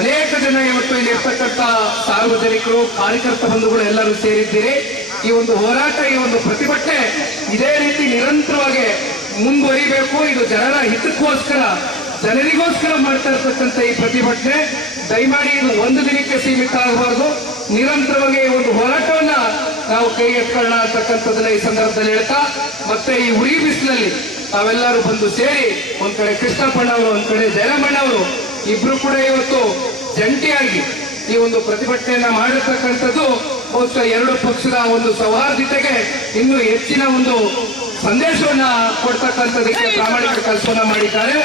ಅನೇಕ ಜನ ಇವತ್ತು ಇಲ್ಲಿ ಇರ್ತಕ್ಕಂಥ ಸಾರ್ವಜನಿಕರು, ಕಾರ್ಯಕರ್ತ ಬಂಧುಗಳು ಎಲ್ಲರೂ ಸೇರಿದ್ದೀರಿ. ಈ ಒಂದು ಹೋರಾಟ, ಈ ಒಂದು ಪ್ರತಿಭಟನೆ ಇದೇ ರೀತಿ ನಿರಂತರವಾಗಿ ಮುಂದುವರಿಬೇಕು. ಇದು ಜನರ ಹಿತಕ್ಕೋಸ್ಕರ, ಜನರಿಗೋಸ್ಕರ ಮಾಡ್ತಾ ಇರ್ತಕ್ಕಂಥ ಈ ಪ್ರತಿಭಟನೆ. ದಯಮಾಡಿ ಇದು ಒಂದು ದಿನಕ್ಕೆ ಸೀಮಿತ ಆಗಬಾರದು. ನಿರಂತರವಾಗಿ ಈ ಒಂದು ಹೋರಾಟವನ್ನ ನಾವು ಕೈ ಎತ್ಕೊಳ್ಳೋಣ ಅಂತಕ್ಕಂಥದ್ದನ್ನ ಈ ಸಂದರ್ಭದಲ್ಲಿ ಹೇಳ್ತಾ, ಮತ್ತೆ ಈ ಉರಿ ಬಿಸಿಲಲ್ಲಿ ತಾವೆಲ್ಲರೂ ಬಂದು ಸೇರಿ, ಒಂದ್ ಕಡೆ ಕೃಷ್ಣಪ್ಪಣ್ಣ ಅವರು, ಒಂದ್ ಕಡೆ ಜಯರಾಮಣ್ಣ ಅವರು, ಇಬ್ರು ಕೂಡ ಇವತ್ತು ಜಂಟಿಯಾಗಿ ಈ ಒಂದು ಪ್ರತಿಭಟನೆಯನ್ನ ಮಾಡಿರ್ತಕ್ಕಂಥದ್ದು ಬಹುಶಃ ಎರಡು ಪಕ್ಷದ ಒಂದು ಸೌಹಾರ್ದತೆಗೆ ಇನ್ನೂ ಹೆಚ್ಚಿನ ಒಂದು ಸಂದೇಶವನ್ನ ಕೊಡ್ತಕ್ಕಂಥದಕ್ಕೆ ಪ್ರಾಮಾಣಿಕ ಕೆಲಸವನ್ನ ಮಾಡಿದ್ದಾರೆ.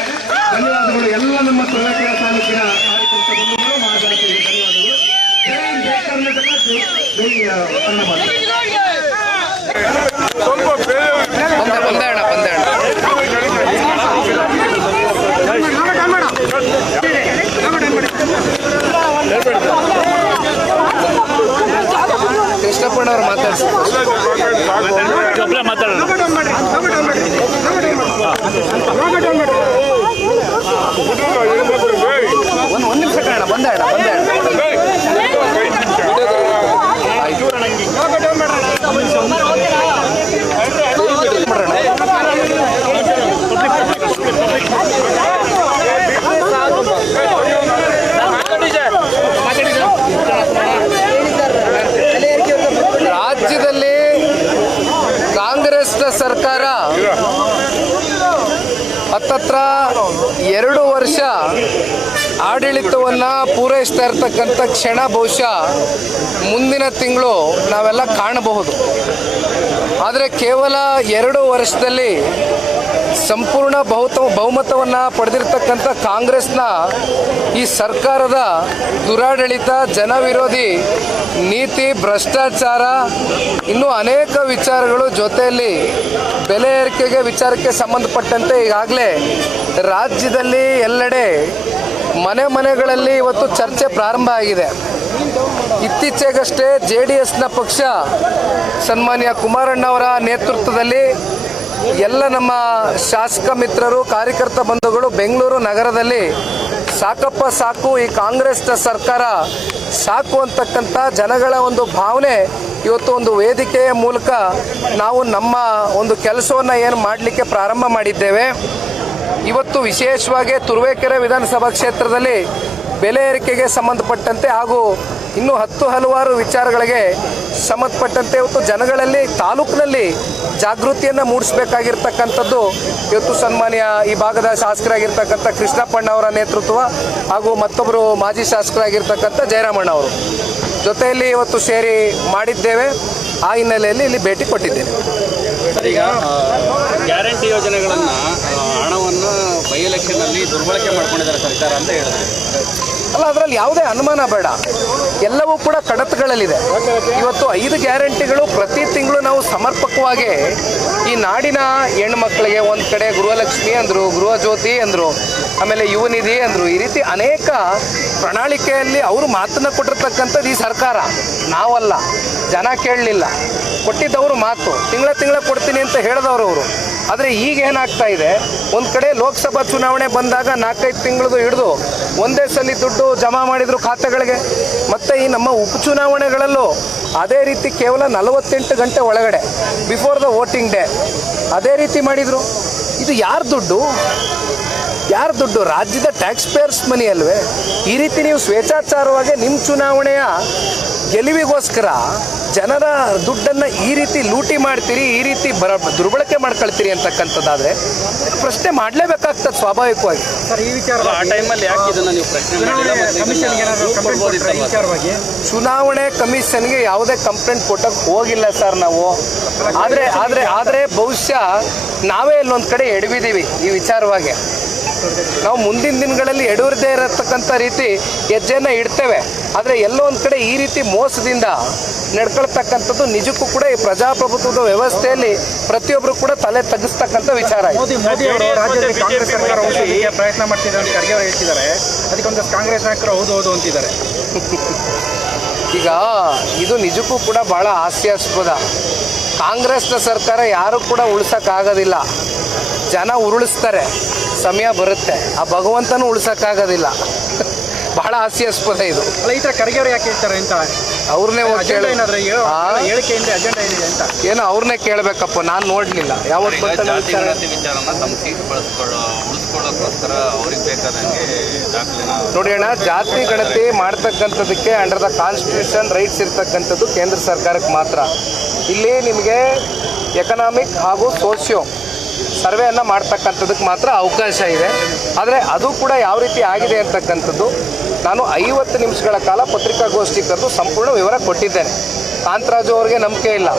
ಧನ್ಯವಾದಗಳು ಎಲ್ಲ ನಮ್ಮ ತುರುವೇಕೆರೆ ತಾಲೂಕಿನ ಕಾರ್ಯಕರ್ತ ಬಂಧುಗಳು, ಮಹಾಜನತೆಗೆ ಧನ್ಯವಾದಗಳು. ಜೈ ಹಿಂದ್, ಜೈ ಕರ್ನಾಟಕ, ಜೈ ಕನ್ನಡ. ಸ್ವಲ್ಪ ಕೃಷ್ಣಪ್ಪಣ್ಣ ಅವರು ಮಾತಾಡ್ತಾರೆ. ಒಂದು ನಿಮಿಷ ಕಾರಣ ಬಂದೆ ರಾಜ್ಯದಲ್ಲಿ ಕಾಂಗ್ರೆಸ್ನ ಸರ್ಕಾರ ಹತ್ತತ್ರ 2 ವರ್ಷ ಆಡಳಿತವನ್ನು ಪೂರೈಸ್ತಾ ಇರ್ತಕ್ಕಂಥ ಕ್ಷಣ ಬಹುಶಃ ಮುಂದಿನ ತಿಂಗಳು ನಾವೆಲ್ಲ ಕಾಣಬಹುದು. ಆದರೆ ಕೇವಲ 2 ವರ್ಷದಲ್ಲಿ ಸಂಪೂರ್ಣ ಬಹುಮತವನ್ನು ಪಡೆದಿರ್ತಕ್ಕಂಥ ಕಾಂಗ್ರೆಸ್ನ ಈ ಸರ್ಕಾರದ ದುರಾಡಳಿತ, ಜನವಿರೋಧಿ ನೀತಿ, ಭ್ರಷ್ಟಾಚಾರ, ಇನ್ನೂ ಅನೇಕ ವಿಚಾರಗಳು, ಜೊತೆಯಲ್ಲಿ ಬೆಲೆ ಏರಿಕೆಗೆ ವಿಚಾರಕ್ಕೆ ಸಂಬಂಧಪಟ್ಟಂತೆ ಈಗಾಗಲೇ ರಾಜ್ಯದಲ್ಲಿ ಎಲ್ಲೆಡೆ ಮನೆಗಳಲ್ಲಿ ಇವತ್ತು ಚರ್ಚೆ ಪ್ರಾರಂಭ ಆಗಿದೆ. ಇತ್ತೀಚೆಗಷ್ಟೇ JDSನ ಪಕ್ಷ ಸನ್ಮಾನ್ಯ ಕುಮಾರಣ್ಣವರ ನೇತೃತ್ವದಲ್ಲಿ ಎಲ್ಲ ನಮ್ಮ ಶಾಸಕ ಮಿತ್ರರು, ಕಾರ್ಯಕರ್ತ ಬಂಧುಗಳು ಬೆಂಗಳೂರು ನಗರದಲ್ಲಿ ಸಾಕಪ್ಪ ಸಾಕು, ಈ ಕಾಂಗ್ರೆಸ್ನ ಸರ್ಕಾರ ಸಾಕು ಅಂತಕ್ಕಂಥ ಜನಗಳ ಒಂದು ಭಾವನೆ ಇವತ್ತು ಒಂದು ವೇದಿಕೆಯ ಮೂಲಕ ನಾವು ನಮ್ಮ ಒಂದು ಕೆಲಸವನ್ನು ಏನು ಮಾಡಲಿಕ್ಕೆ ಪ್ರಾರಂಭ ಮಾಡಿದ್ದೇವೆ. ಇವತ್ತು ವಿಶೇಷವಾಗಿ ತುರುವೇಕೆರೆ ವಿಧಾನಸಭಾ ಕ್ಷೇತ್ರದಲ್ಲಿ ಬೆಲೆ ಏರಿಕೆಗೆ ಸಂಬಂಧಪಟ್ಟಂತೆ ಹಾಗೂ ಇನ್ನೂ ಹಲವಾರು ವಿಚಾರಗಳಿಗೆ ಸಂಬಂಧಪಟ್ಟಂತೆ ಇವತ್ತು ಜನಗಳಲ್ಲಿ ತಾಲೂಕಿನಲ್ಲಿ ಜಾಗೃತಿಯನ್ನು ಮೂಡಿಸಬೇಕಾಗಿರ್ತಕ್ಕಂಥದ್ದು ಇವತ್ತು ಸನ್ಮಾನ್ಯ ಈ ಭಾಗದ ಶಾಸಕರಾಗಿರ್ತಕ್ಕಂಥ ಕೃಷ್ಣಪ್ಪಣ್ಣ ಅವರ ನೇತೃತ್ವ ಹಾಗೂ ಮತ್ತೊಬ್ಬರು ಮಾಜಿ ಶಾಸಕರಾಗಿರ್ತಕ್ಕಂಥ ಜಯರಾಮಣ್ಣ ಅವರು ಜೊತೆಯಲ್ಲಿ ಇವತ್ತು ಸೇರಿ ಮಾಡಿದ್ದೇವೆ. ಆ ಹಿನ್ನೆಲೆಯಲ್ಲಿ ಇಲ್ಲಿ ಭೇಟಿ ಕೊಟ್ಟಿದ್ದೇನೆ. ಸರ್, ಈಗ ಗ್ಯಾರಂಟಿ ಯೋಜನೆಗಳನ್ನು ಹಣವನ್ನು ಬೈ ಎಲೆಕ್ಷನ್ನಲ್ಲಿ ದುರ್ಬಳಕೆ ಮಾಡ್ಕೊಂಡಿದ್ದಾರೆ ಸರ್ಕಾರ ಅಂತ ಹೇಳಿದ್ರೆ ಅಲ್ಲ, ಅದರಲ್ಲಿ ಯಾವುದೇ ಅನುಮಾನ ಬೇಡ. ಎಲ್ಲವೂ ಕೂಡ ಕಡತಗಳಲ್ಲಿದೆ. ಇವತ್ತು 5 ಗ್ಯಾರಂಟಿಗಳು ಪ್ರತಿ ತಿಂಗಳು ನಾವು ಸಮರ್ಪಕವಾಗಿ ಈ ನಾಡಿನ ಹೆಣ್ಮಕ್ಳಿಗೆ ಒಂದು ಕಡೆ ಗೃಹಲಕ್ಷ್ಮಿ ಅಂದರು, ಗೃಹ ಜ್ಯೋತಿ ಅಂದರು, ಆಮೇಲೆ ಯುವ ನಿಧಿ ಅಂದರು, ಈ ರೀತಿ ಅನೇಕ ಪ್ರಣಾಳಿಕೆಯಲ್ಲಿ ಅವರು ಮಾತನ್ನು ಕೊಟ್ಟಿರ್ತಕ್ಕಂಥದ್ದು ಈ ಸರ್ಕಾರ, ನಾವಲ್ಲ. ಜನ ಕೇಳಲಿಲ್ಲ, ಕೊಟ್ಟಿದ್ದವರು ಮಾತು. ತಿಂಗಳ ಕೊಡ್ತೀನಿ ಅಂತ ಹೇಳಿದವರು ಅವರು. ಆದರೆ ಈಗ ಏನಾಗ್ತಾ ಇದೆ, ಒಂದು ಕಡೆ ಲೋಕಸಭಾ ಚುನಾವಣೆ ಬಂದಾಗ 4-5 ತಿಂಗಳದು ಹಿಡಿದು ಒಂದೇ ಸಲ ದುಡ್ಡು ಜಮಾ ಮಾಡಿದ್ರು ಖಾತೆಗಳಿಗೆ. ಮತ್ತು ಈ ನಮ್ಮ ಉಪಚುನಾವಣೆಗಳಲ್ಲೂ ಅದೇ ರೀತಿ ಕೇವಲ 48 ಗಂಟೆ ಒಳಗಡೆ ಬಿಫೋರ್ ದ ವೋಟಿಂಗ್ ಡೇ ಅದೇ ರೀತಿ ಮಾಡಿದರು. ಇದು ಯಾರ ದುಡ್ಡು? ರಾಜ್ಯದ ಟ್ಯಾಕ್ಸ್ ಪೇಯರ್ಸ್ ಮನಿ ಅಲ್ವೇ? ಈ ರೀತಿ ನೀವು ಸ್ವೇಚ್ಛಾಚಾರವಾಗಿ ನಿಮ್ಮ ಚುನಾವಣೆಯ ಗೆಲುವಿಗೋಸ್ಕರ ಜನರ ದುಡ್ಡನ್ನು ಈ ರೀತಿ ಲೂಟಿ ಮಾಡ್ತೀರಿ, ಈ ರೀತಿ ದುರ್ಬಳಕೆ ಮಾಡ್ಕೊಳ್ತೀರಿ ಅಂತಕ್ಕಂಥದ್ದಾದರೆ ಪ್ರಶ್ನೆ ಮಾಡಲೇಬೇಕಾಗ್ತದೆ ಸ್ವಾಭಾವಿಕವಾಗಿ. ಸರ್, ಈ ವಿಚಾರ ಆ ಟೈಮಲ್ಲಿ ಯಾಕೆ ಇದನ್ನು ನೀವು ಪ್ರಶ್ನೆ ಮಾಡಿಲ್ಲ? ಚುನಾವಣೆ ಕಮಿಷನ್ಗೆ ಯಾವುದೇ ಕಂಪ್ಲೇಂಟ್ ಕೊಟ್ಟಕ್ಕೆ ಹೋಗಿಲ್ಲ ಸರ್ ನಾವು. ಆದರೆ ಬಹುಶಃ ನಾವೇ ಇಲ್ಲೊಂದು ಕಡೆ ಎಡವಿದ್ದೀವಿ ಈ ವಿಚಾರವಾಗಿ. ನಾವು ಮುಂದಿನ ದಿನಗಳಲ್ಲಿ ಎಡವರದೇ ಇರತಕ್ಕಂಥ ರೀತಿ ಹೆಜ್ಜೆಯನ್ನು ಇಡ್ತೇವೆ. ಆದರೆ ಎಲ್ಲೋ ಒಂದು ಕಡೆ ಈ ರೀತಿ ಮೋಸದಿಂದ ನಡ್ಕೊಳ್ತಕ್ಕಂಥದ್ದು ನಿಜಕ್ಕೂ ಕೂಡ ಈ ಪ್ರಜಾಪ್ರಭುತ್ವದ ವ್ಯವಸ್ಥೆಯಲ್ಲಿ ಪ್ರತಿಯೊಬ್ಬರು ಕೂಡ ತಲೆ ತಗ್ಗಿಸ್ತಕ್ಕಂಥ ವಿಚಾರ. ಮೋದಿ ಅವರು ರಾಜ್ಯದಲ್ಲಿ ಕಾಂಗ್ರೆಸ್ ಸರ್ಕಾರ ಉಳಿಸೋದಕ್ಕೆ ಪ್ರಯತ್ನ ಮಾಡ್ತಿದ್ದಾರೆ ಅಂತ ಖರ್ಗೆ ಅವರು ಹೇಳ್ತಿದ್ದಾರೆ. ಅದಕ್ಕೊಂದು ಕಾಂಗ್ರೆಸ್ ನಾಯಕರು ಹೌದು ಅಂತಿದ್ದಾರೆ. ಈಗ ಇದು ನಿಜಕ್ಕೂ ಕೂಡ ಭಾಳ ಹಾಸ್ಯಾಸ್ಪದ. ಕಾಂಗ್ರೆಸ್ನ ಸರ್ಕಾರ ಯಾರು ಕೂಡ ಉಳಿಸೋಕ್ಕಾಗೋದಿಲ್ಲ. ಜನ ಉರುಳಿಸ್ತಾರೆ, ಸಮಯ ಬರುತ್ತೆ. ಆ ಭಗವಂತನೂ ಉಳಿಸೋಕ್ಕಾಗೋದಿಲ್ಲ. ಬಹಳ ಹಾಸ್ಯಾಸ್ಪದ ಇದು. ಅಲ್ಲ, ಈ ಥರ ಖರ್ಗೆ ಅವರು ಯಾಕೆ ಹೇಳ್ತಾರೆ ಅಂತ ಅವ್ರನ್ನೇ ಹೇಳಿಕೆಯಿಂದ ಅಜೆಂಡಾ ಏನಿದೆ ಅಂತ ಏನೋ ಅವ್ರನ್ನೇ ಕೇಳಬೇಕಪ್ಪ, ನಾನು ನೋಡಲಿಲ್ಲ. ಯಾವತ್ತು ನೋಡಿ ಅಣ್ಣ, ಜಾತಿ ಗಣತಿ ಮಾಡ್ತಕ್ಕಂಥದ್ದಕ್ಕೆ ಅಂಡರ್ ದ ಕಾನ್ಸ್ಟಿಟ್ಯೂಷನ್ ರೈಟ್ಸ್ ಇರ್ತಕ್ಕಂಥದ್ದು ಕೇಂದ್ರ ಸರ್ಕಾರಕ್ಕೆ ಮಾತ್ರ. ಇಲ್ಲಿ ನಿಮಗೆ ಎಕನಾಮಿಕ್ ಹಾಗೂ ಸೋಷಿಯೋ ಸರ್ವೆಯನ್ನು ಮಾಡ್ತಕ್ಕಂಥದ್ದಕ್ಕೆ ಮಾತ್ರ ಅವಕಾಶ ಇದೆ. ಆದರೆ ಅದು ಕೂಡ ಯಾವ ರೀತಿ ಆಗಿದೆ ಅಂತಕ್ಕಂಥದ್ದು ನಾನು 50 ನಿಮಿಷಗಳ ಕಾಲ ಪತ್ರಿಕಾಗೋಷ್ಠಿ ಕರೆದು ಸಂಪೂರ್ಣ ವಿವರ ಕೊಟ್ಟಿದ್ದೇನೆ. ಕಾಂತರಾಜು ಅವ್ರಿಗೆ ನಂಬಿಕೆ ಇಲ್ಲ.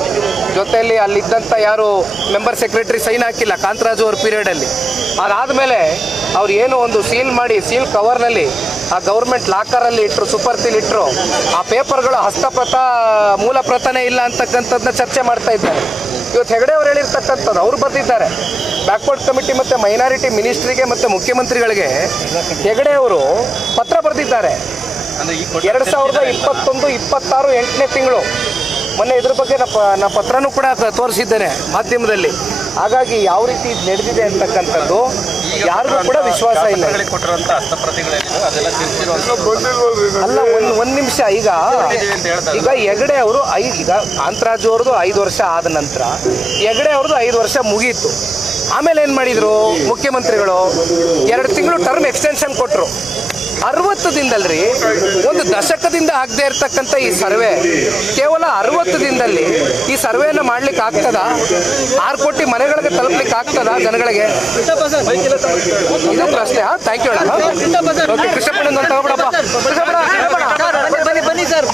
ಜೊತೆಯಲ್ಲಿ ಅಲ್ಲಿದ್ದಂಥ ಯಾರು ಮೆಂಬರ್ ಸೆಕ್ರೆಟರಿ ಸೈನ್ ಹಾಕಿಲ್ಲ ಕಾಂತರಾಜು ಅವ್ರ ಪೀರಿಯಡಲ್ಲಿ. ಅದಾದಮೇಲೆ ಅವ್ರು ಏನೋ ಒಂದು ಸೀಲ್ ಮಾಡಿ ಸೀಲ್ ಕವರ್ನಲ್ಲಿ ಆ ಗೌರ್ಮೆಂಟ್ ಲಾಕರಲ್ಲಿ ಇಟ್ಟರು, ಸುಪರ್ತಿಲಿ ಇಟ್ಟರು. ಆ ಪೇಪರ್ಗಳು ಹಸ್ತಪ್ರತ ಮೂಲ ಪ್ರತನೇ ಇಲ್ಲ ಅಂತಕ್ಕಂಥದ್ದನ್ನ ಚರ್ಚೆ ಮಾಡ್ತಾ ಇದ್ದಾರೆ. ಇವತ್ತು ಹೆಗಡೆ ಅವರು ಹೇಳಿರ್ತಕ್ಕಂಥದ್ದು ಅವರು ಬರೆದಿದ್ದಾರೆ. ಬ್ಯಾಕ್ವರ್ಡ್ ಕಮಿಟಿ ಮತ್ತು ಮೈನಾರಿಟಿ ಮಿನಿಸ್ಟ್ರಿಗೆ ಮತ್ತು ಮುಖ್ಯಮಂತ್ರಿಗಳಿಗೆ ಹೆಗಡೆ ಅವರು ಪತ್ರ ಬರೆದಿದ್ದಾರೆ. 2021, 26, 8ನೇ ತಿಂಗಳು. ಮೊನ್ನೆ ಇದ್ರ ಬಗ್ಗೆ ನಾ ಪತ್ರನೂ ಕೂಡ ತೋರಿಸಿದ್ದೇನೆ ಮಾಧ್ಯಮದಲ್ಲಿ. ಹಾಗಾಗಿ ಯಾವ ರೀತಿ ನಡೆದಿದೆ ಅಂತಕ್ಕಂಥದ್ದು ಯಾರಿಗೂ ಕೂಡ ವಿಶ್ವಾಸ ಇಲ್ಲ. ಅಲ್ಲ, ಒಂದು ನಿಮಿಷ. ಈಗ ಹೆಗಡೆ ಅವರು ಈಗ ಕಾಂತರಾಜು ಅವ್ರದ್ದು 5 ವರ್ಷ ಆದ ನಂತರ ಹೆಗಡೆ ಅವ್ರದ್ದು 5 ವರ್ಷ ಮುಗೀತು. ಆಮೇಲೆ ಏನು ಮಾಡಿದರು ಮುಖ್ಯಮಂತ್ರಿಗಳು? 2 ತಿಂಗಳು ಟರ್ಮ್ ಎಕ್ಸ್ಟೆನ್ಷನ್ ಕೊಟ್ಟರು. 60 ದಿನದಲ್ಲಿ ಒಂದು ದಶಕದಿಂದ ಆಗದೆ ಇರತಕ್ಕಂಥ ಈ ಸರ್ವೆ ಕೇವಲ 60 ದಿನದಲ್ಲಿ ಈ ಸರ್ವೆಯನ್ನು ಮಾಡ್ಲಿಕ್ಕೆ ಆಗ್ತದಾ? 6 ಕೋಟಿ ಮನೆಗಳಿಗೆ ತಲುಪಲಿಕ್ಕೆ ಆಗ್ತದಾ ಜನಗಳಿಗೆ? ಇದು ಪ್ರಶ್ನೆ. ಥ್ಯಾಂಕ್ ಯು ಅಣ್ಣ. ಓಕೆ, ಕೃಷ್ಣಪ್ಪಣ್ಣ ತಗೊಬಿಡಪ್ಪ. ಬನ್ನಿ ಸರ್